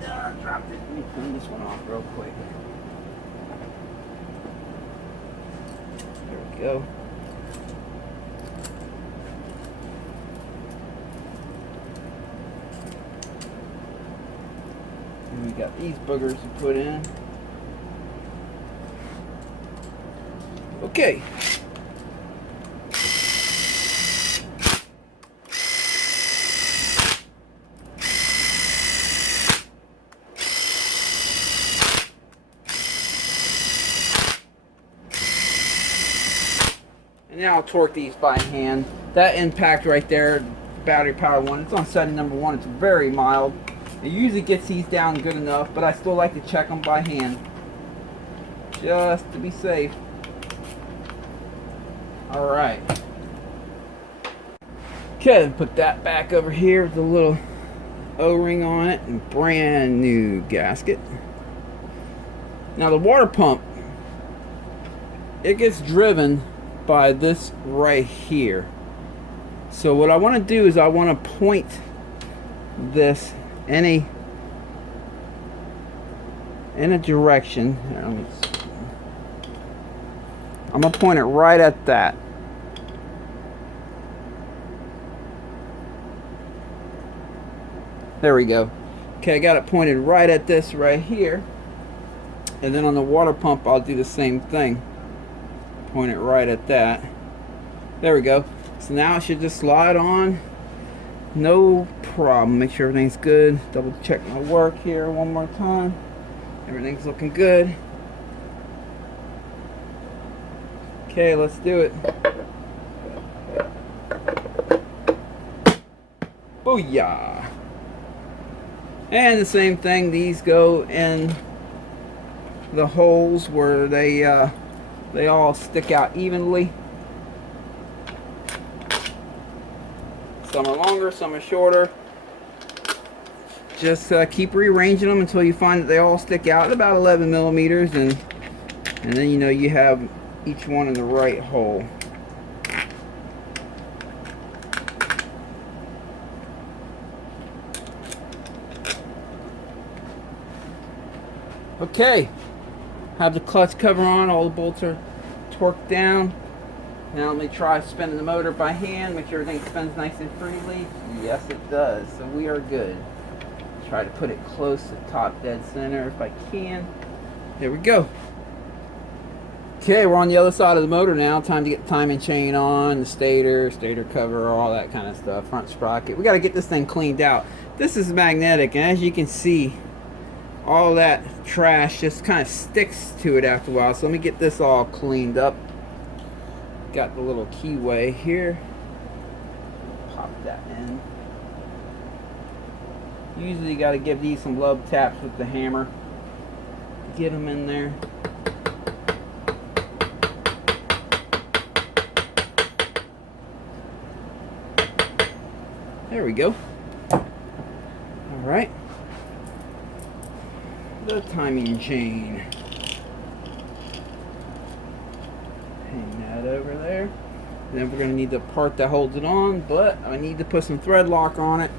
Dropped it. Let me clean this one off real quick. There we go. And we got these boogers to put in. Okay. And now I'll torque these by hand. That impact right there, battery powered one, it's on setting number 1. It's very mild. It usually gets these down good enough, but I still like to check them by hand, just to be safe. Alright. Okay, put that back over here with the little O-ring on it and brand new gasket. Now the water pump, it gets driven by this right here. So what I want to do is I want to point this in a direction. I'm gonna point it right at that. There we go. Okay, I got it pointed right at this right here. And then on the water pump, I'll do the same thing. Point it right at that. There we go. So now it should just slide on. No problem. Make sure everything's good. Double check my work here one more time. Everything's looking good. Okay, let's do it. Booyah! And the same thing, these go in the holes where they all stick out evenly. Some are longer, some are shorter. Just keep rearranging them until you find that they all stick out at about 11 millimeters, and then you know you have each one in the right hole. Okay, have the clutch cover on, all the bolts are torqued down. Now let me try spinning the motor by hand, make sure everything spins nice and freely. Yes, it does, so we are good. Try to put it close to top dead center if I can. There we go. Okay, we're on the other side of the motor now. Time to get the timing chain on, the stator cover, all that kind of stuff, front sprocket. We got to get this thing cleaned out. This is magnetic, and as you can see, all that trash just kind of sticks to it after a while. So let me get this all cleaned up. Got the little keyway here. Pop that in. Usually you got to give these some love taps with the hammer. Get them in there. There we go. Alright. The timing chain. Hang that over there. Then we're going to need the part that holds it on, but I need to put some thread lock on it.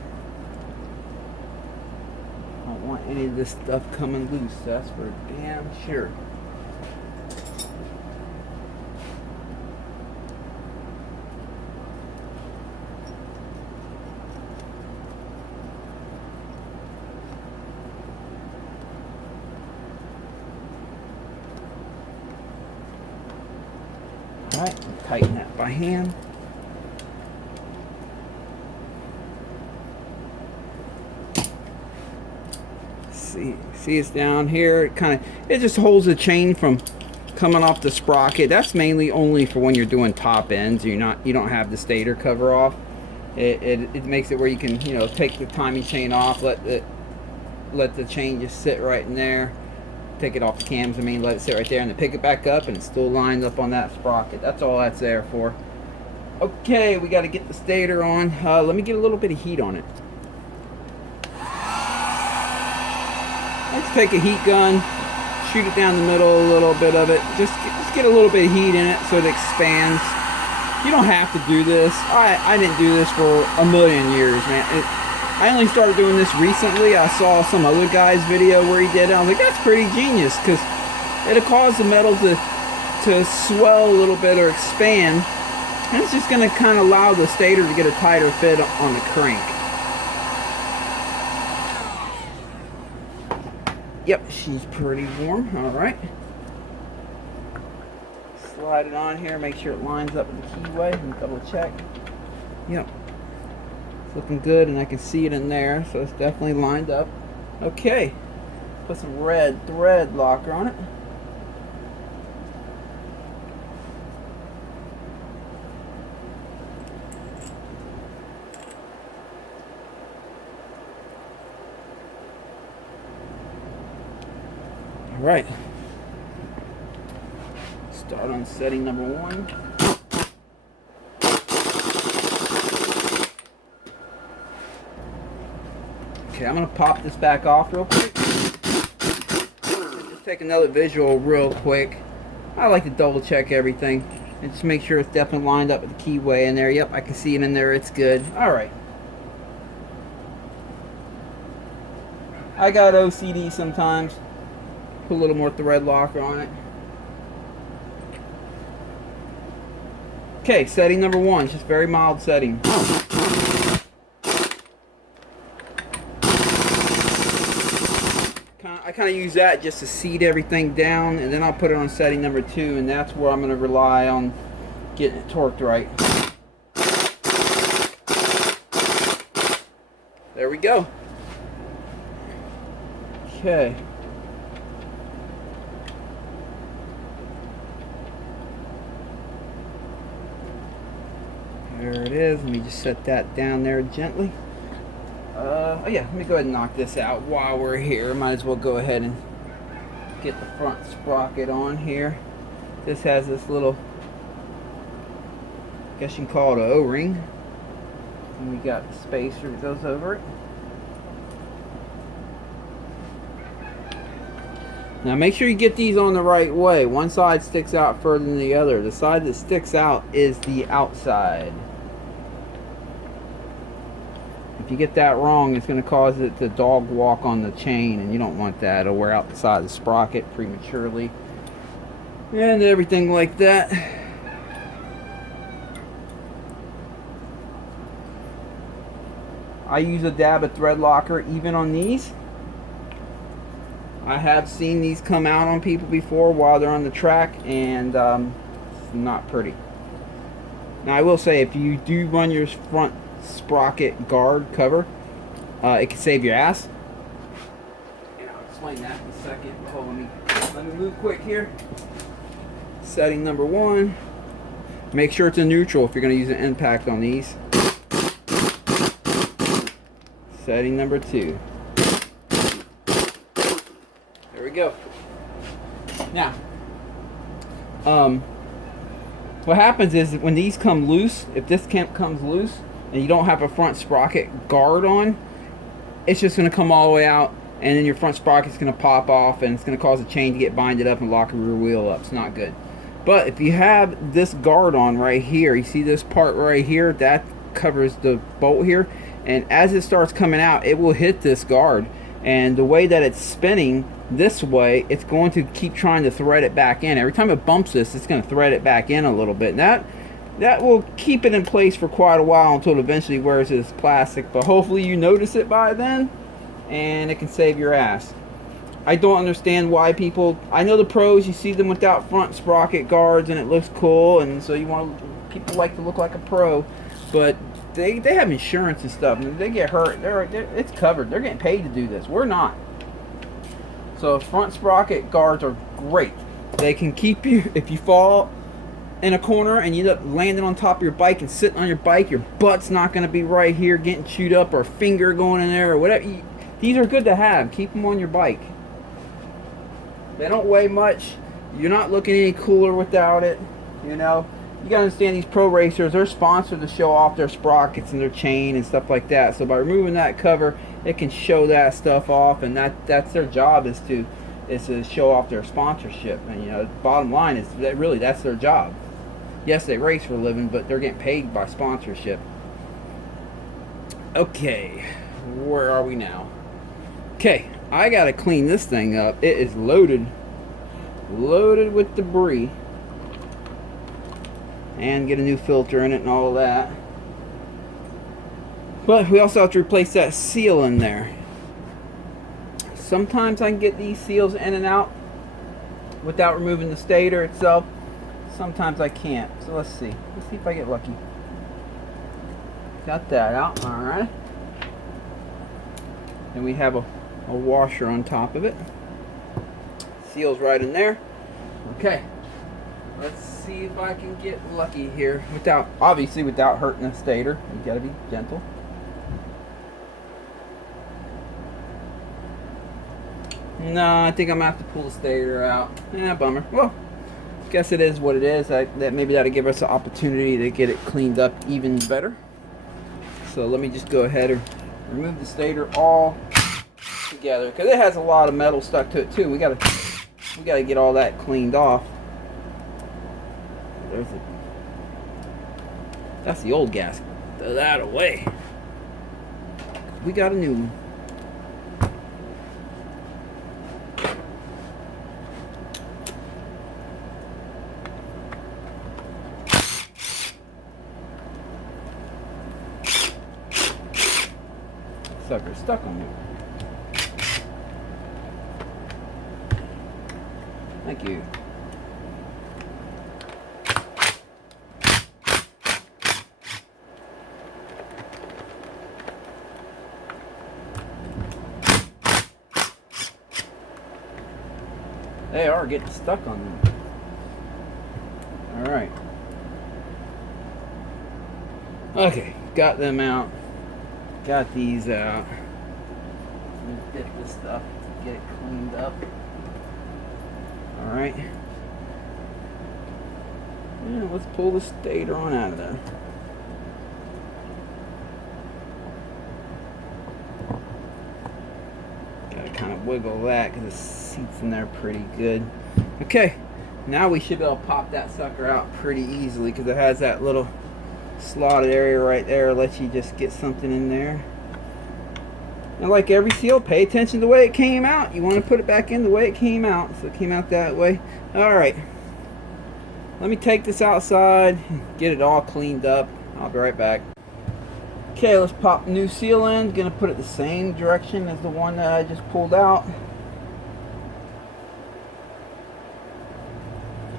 I don't want any of this stuff coming loose, that's for damn sure. Alright, tighten that by hand. See it's down here. It just holds the chain from coming off the sprocket. That's mainly only for when you're doing top ends. You don't have the stator cover off. It makes it where you can, take the timing chain off, let the chain just sit right in there. take it off the cams, I mean, let it sit right there, and then pick it back up and it's still lined up on that sprocket. That's all that's there for. Okay, we got to get the stator on. Let me get a little bit of heat on it. Let's take a heat gun, shoot it down the middle, a little bit of it. Just get a little bit of heat in it so it expands. You don't have to do this. I didn't do this for a million years, man. I only started doing this recently. I saw some other guy's video where he did it. I was like, that's pretty genius, because it'll cause the metal to swell a little bit or expand. And it's just going to kind of allow the stator to get a tighter fit on the crank. Yep, she's pretty warm. All right. Slide it on here, make sure it lines up with the keyway, and double check. Yep. It's looking good, and I can see it in there, so it's definitely lined up. Okay. Put some red thread locker on it. All right. Start on setting number 1. Okay, I'm going to pop this back off real quick. Just take another visual real quick. I like to double check everything and just make sure it's definitely lined up with the keyway in there. Yep, I can see it in there. It's good. Alright. I got OCD sometimes. Put a little more thread locker on it. Okay, setting number 1, just very mild setting. I kind of use that just to seat everything down, and then I'll put it on setting number 2, and that's where I'm going to rely on getting it torqued right. There we go. Okay. There it is. Let me just set that down there gently. Oh yeah, let me go ahead and knock this out while we're here. Might as well go ahead and get the front sprocket on here. This has this little, I guess you can call it an O-ring. And we got the spacer that goes over it. Now make sure you get these on the right way. One side sticks out further than the other. The side that sticks out is the outside. If you get that wrong, it's going to cause it to dog walk on the chain, and you don't want that. It'll wear out the side of the sprocket prematurely and everything like that. I use a dab of thread locker even on these. I have seen these come out on people before while they're on the track, and it's not pretty. Now I will say, if you do run your front sprocket guard cover, it can save your ass. And I'll explain that in a second. Hold on, let me move quick here. Setting number 1. Make sure it's a neutral if you're going to use an impact on these. Setting number 2. There we go. Now, what happens is when these come loose, if this comes loose and you don't have a front sprocket guard on, it's just going to come all the way out, and then your front sprocket's going to pop off, and it's going to cause the chain to get binded up and lock your rear wheel up. It's not good. But if you have this guard on right here, you see this part right here, that covers the bolt here, and as it starts coming out, it will hit this guard, and the way that it's spinning this way, it's going to keep trying to thread it back in. Every time it bumps this, it's going to thread it back in a little bit. And that will keep it in place for quite a while until it eventually wears its plastic, but hopefully you notice it by then, and it can save your ass. I don't understand why people, I know the pros, you see them without front sprocket guards and it looks cool, and so people like to look like a pro, but they have insurance and stuff, and if they get hurt, it's covered. They're getting paid to do this. We're not. So front sprocket guards are great. They can keep you, if you fall in a corner and you end up landing on top of your bike and sitting on your bike, your butt's not going to be right here getting chewed up, or a finger going in there or whatever. These are good to have. Keep them on your bike. They don't weigh much. You're not looking any cooler without it. You know, you gotta understand these pro racers, they're sponsored to show off their sprockets and their chain and stuff like that. So by removing that cover, it can show that stuff off, and that's their job, is to show off their sponsorship. And you know, bottom line is that really that's their job. Yes, they race for a living, but they're getting paid by sponsorship. Okay, where are we now? Okay, I gotta clean this thing up. It is loaded with debris, and get a new filter in it and all that. But we also have to replace that seal in there. Sometimes I can get these seals in and out without removing the stator itself. Sometimes I can't. So let's see if I get lucky. Got that out. All right. And we have a washer on top of it. Seals right in there. Okay. Let's see if I can get lucky here obviously without hurting the stator. You gotta be gentle. No, I think I'm gonna have to pull the stator out. Yeah, bummer. Well, guess it is what it is. Maybe that'll give us an opportunity to get it cleaned up even better. So let me just go ahead and remove the stator all together, because it has a lot of metal stuck to it too. We gotta get all that cleaned off. That's the old gasket. Throw that away. We got a new one. Sucker's stuck on me. Thank you. They are getting stuck on them. Alright. Okay, got them out. Got these out. Let me get this stuff to get it cleaned up. Alright. Yeah, let's pull the stator on out of there. Gotta kind of wiggle that because the seat's in there pretty good. Okay, now we should be able to pop that sucker out pretty easily because it has that little slotted area right there. Lets you just get something in there. And like every seal, pay attention to the way it came out. You want to put it back in the way it came out. So it came out that way. Alright. Let me take this outside, get it all cleaned up. I'll be right back. Okay, let's pop the new seal in. Gonna put it the same direction as the one that I just pulled out.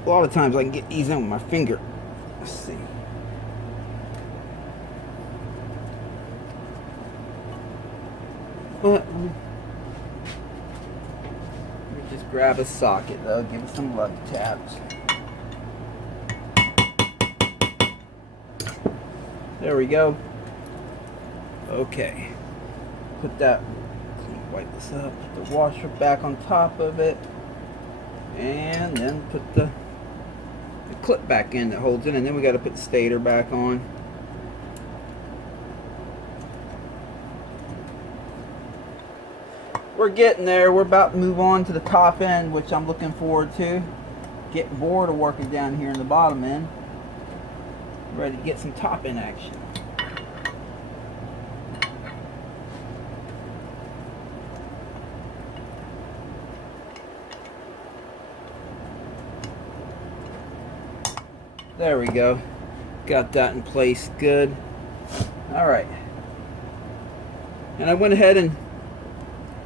A lot of times I can get these in with my finger. Let's see. But let me just grab a socket though, give it some lug taps. There we go. Okay. Put that, wipe this up, put the washer back on top of it, and then put the clip back in that holds it, and then we got to put the stator back on. We're getting there. We're about to move on to the top end, which I'm looking forward to. Getting bored of working down here in the bottom end. Ready to get some top end action. There we go. Got that in place good. Alright. And I went ahead and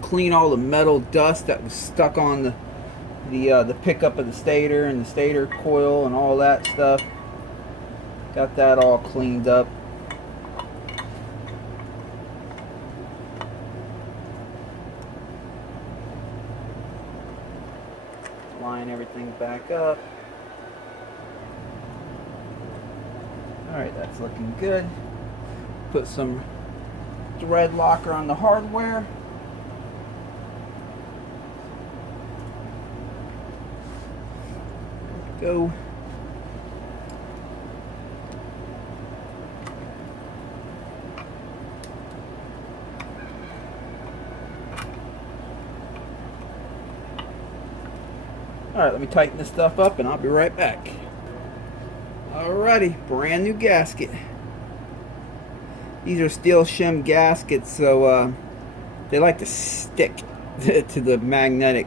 clean all the metal dust that was stuck on the pickup of the stator and the stator coil and all that stuff. Got that all cleaned up. Line everything back up. Alright, that's looking good. Put some thread locker on the hardware. Go. Alright, let me tighten this stuff up and I'll be right back. Alrighty, brand new gasket. These are steel shim gaskets, so they like to stick to the magnetic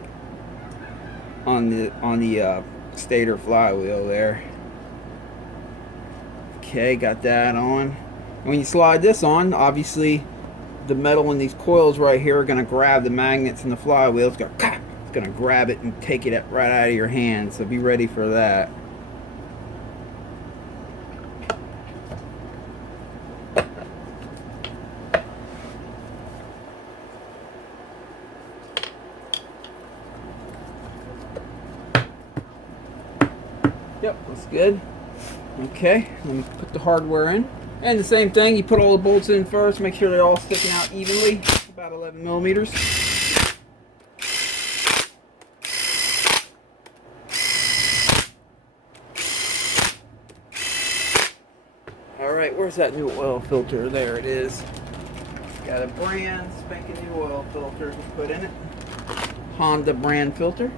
on the stator flywheel there. Okay, got that on. When you slide this on, obviously the metal in these coils right here are going to grab the magnets in the flywheel. It's going to grab it and take it right out of your hand, so be ready for that. Yep, that's good. Okay, let me put the hardware in. And the same thing, you put all the bolts in first, make sure they're all sticking out evenly, about 11 millimeters. Alright, where's that new oil filter? There it is. Got a brand spanking new oil filter to put in it. Honda brand filter.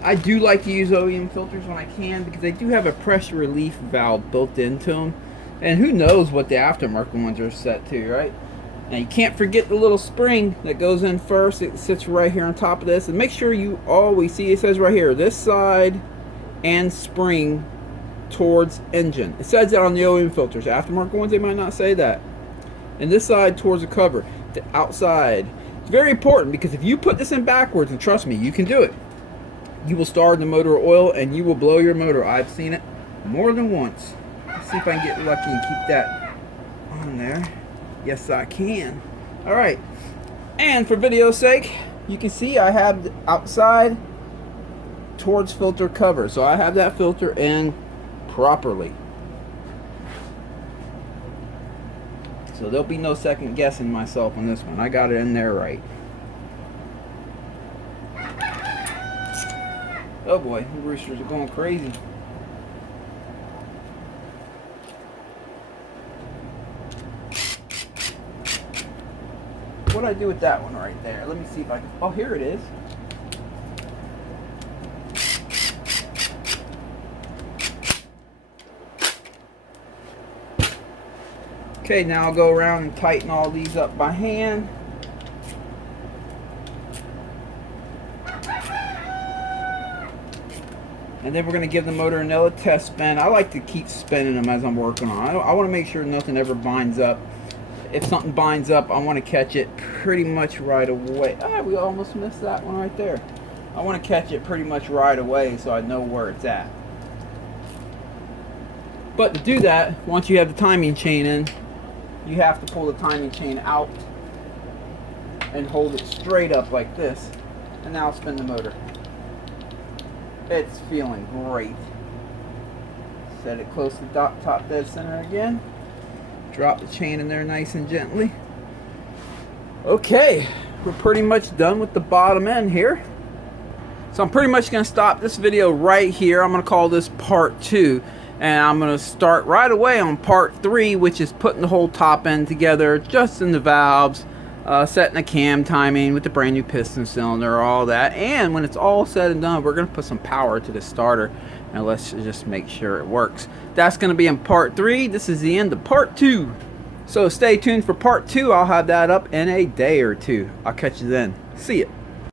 I do like to use OEM filters when I can because they do have a pressure relief valve built into them. And who knows what the aftermarket ones are set to, right? Now you can't forget the little spring that goes in first. It sits right here on top of this. And make sure you always see, it says right here, this side and spring towards engine. It says that on the OEM filters. Aftermarket ones, they might not say that. And this side towards the cover, the outside. It's very important because if you put this in backwards, and trust me, you can do it, you will starve the motor oil and you will blow your motor. I've seen it more than once. Let's see if I can get lucky and keep that on there. Yes, I can. Alright, and for video's sake, you can see I have the outside towards filter cover, so I have that filter in properly, so there'll be no second guessing myself on this one. I got it in there right. Oh boy, the roosters are going crazy. What do I do with that one right there? Let me see if I can. Oh, here it is. Okay, now I'll go around and tighten all these up by hand. And then we're going to give the motor another test spin. I like to keep spinning them as I'm working on. I want to make sure nothing ever binds up. If something binds up, I want to catch it pretty much right away. Ah, we almost missed that one right there. I want to catch it pretty much right away so I know where it's at. But to do that, once you have the timing chain in, you have to pull the timing chain out and hold it straight up like this. And now spin the motor. It's feeling great. Set it close to the top dead center again. Drop the chain in there nice and gently. Okay, we're pretty much done with the bottom end here. So I'm pretty much going to stop this video right here. I'm going to call this part 2. And I'm going to start right away on part 3, which is putting the whole top end together, adjusting the valves, setting the cam timing with the brand new piston cylinder, all that. And when it's all said and done, we're going to put some power to the starter. And let's just make sure it works. That's going to be in part 3. This is the end of part 2. So stay tuned for part 2. I'll have that up in a day or two. I'll catch you then. See ya.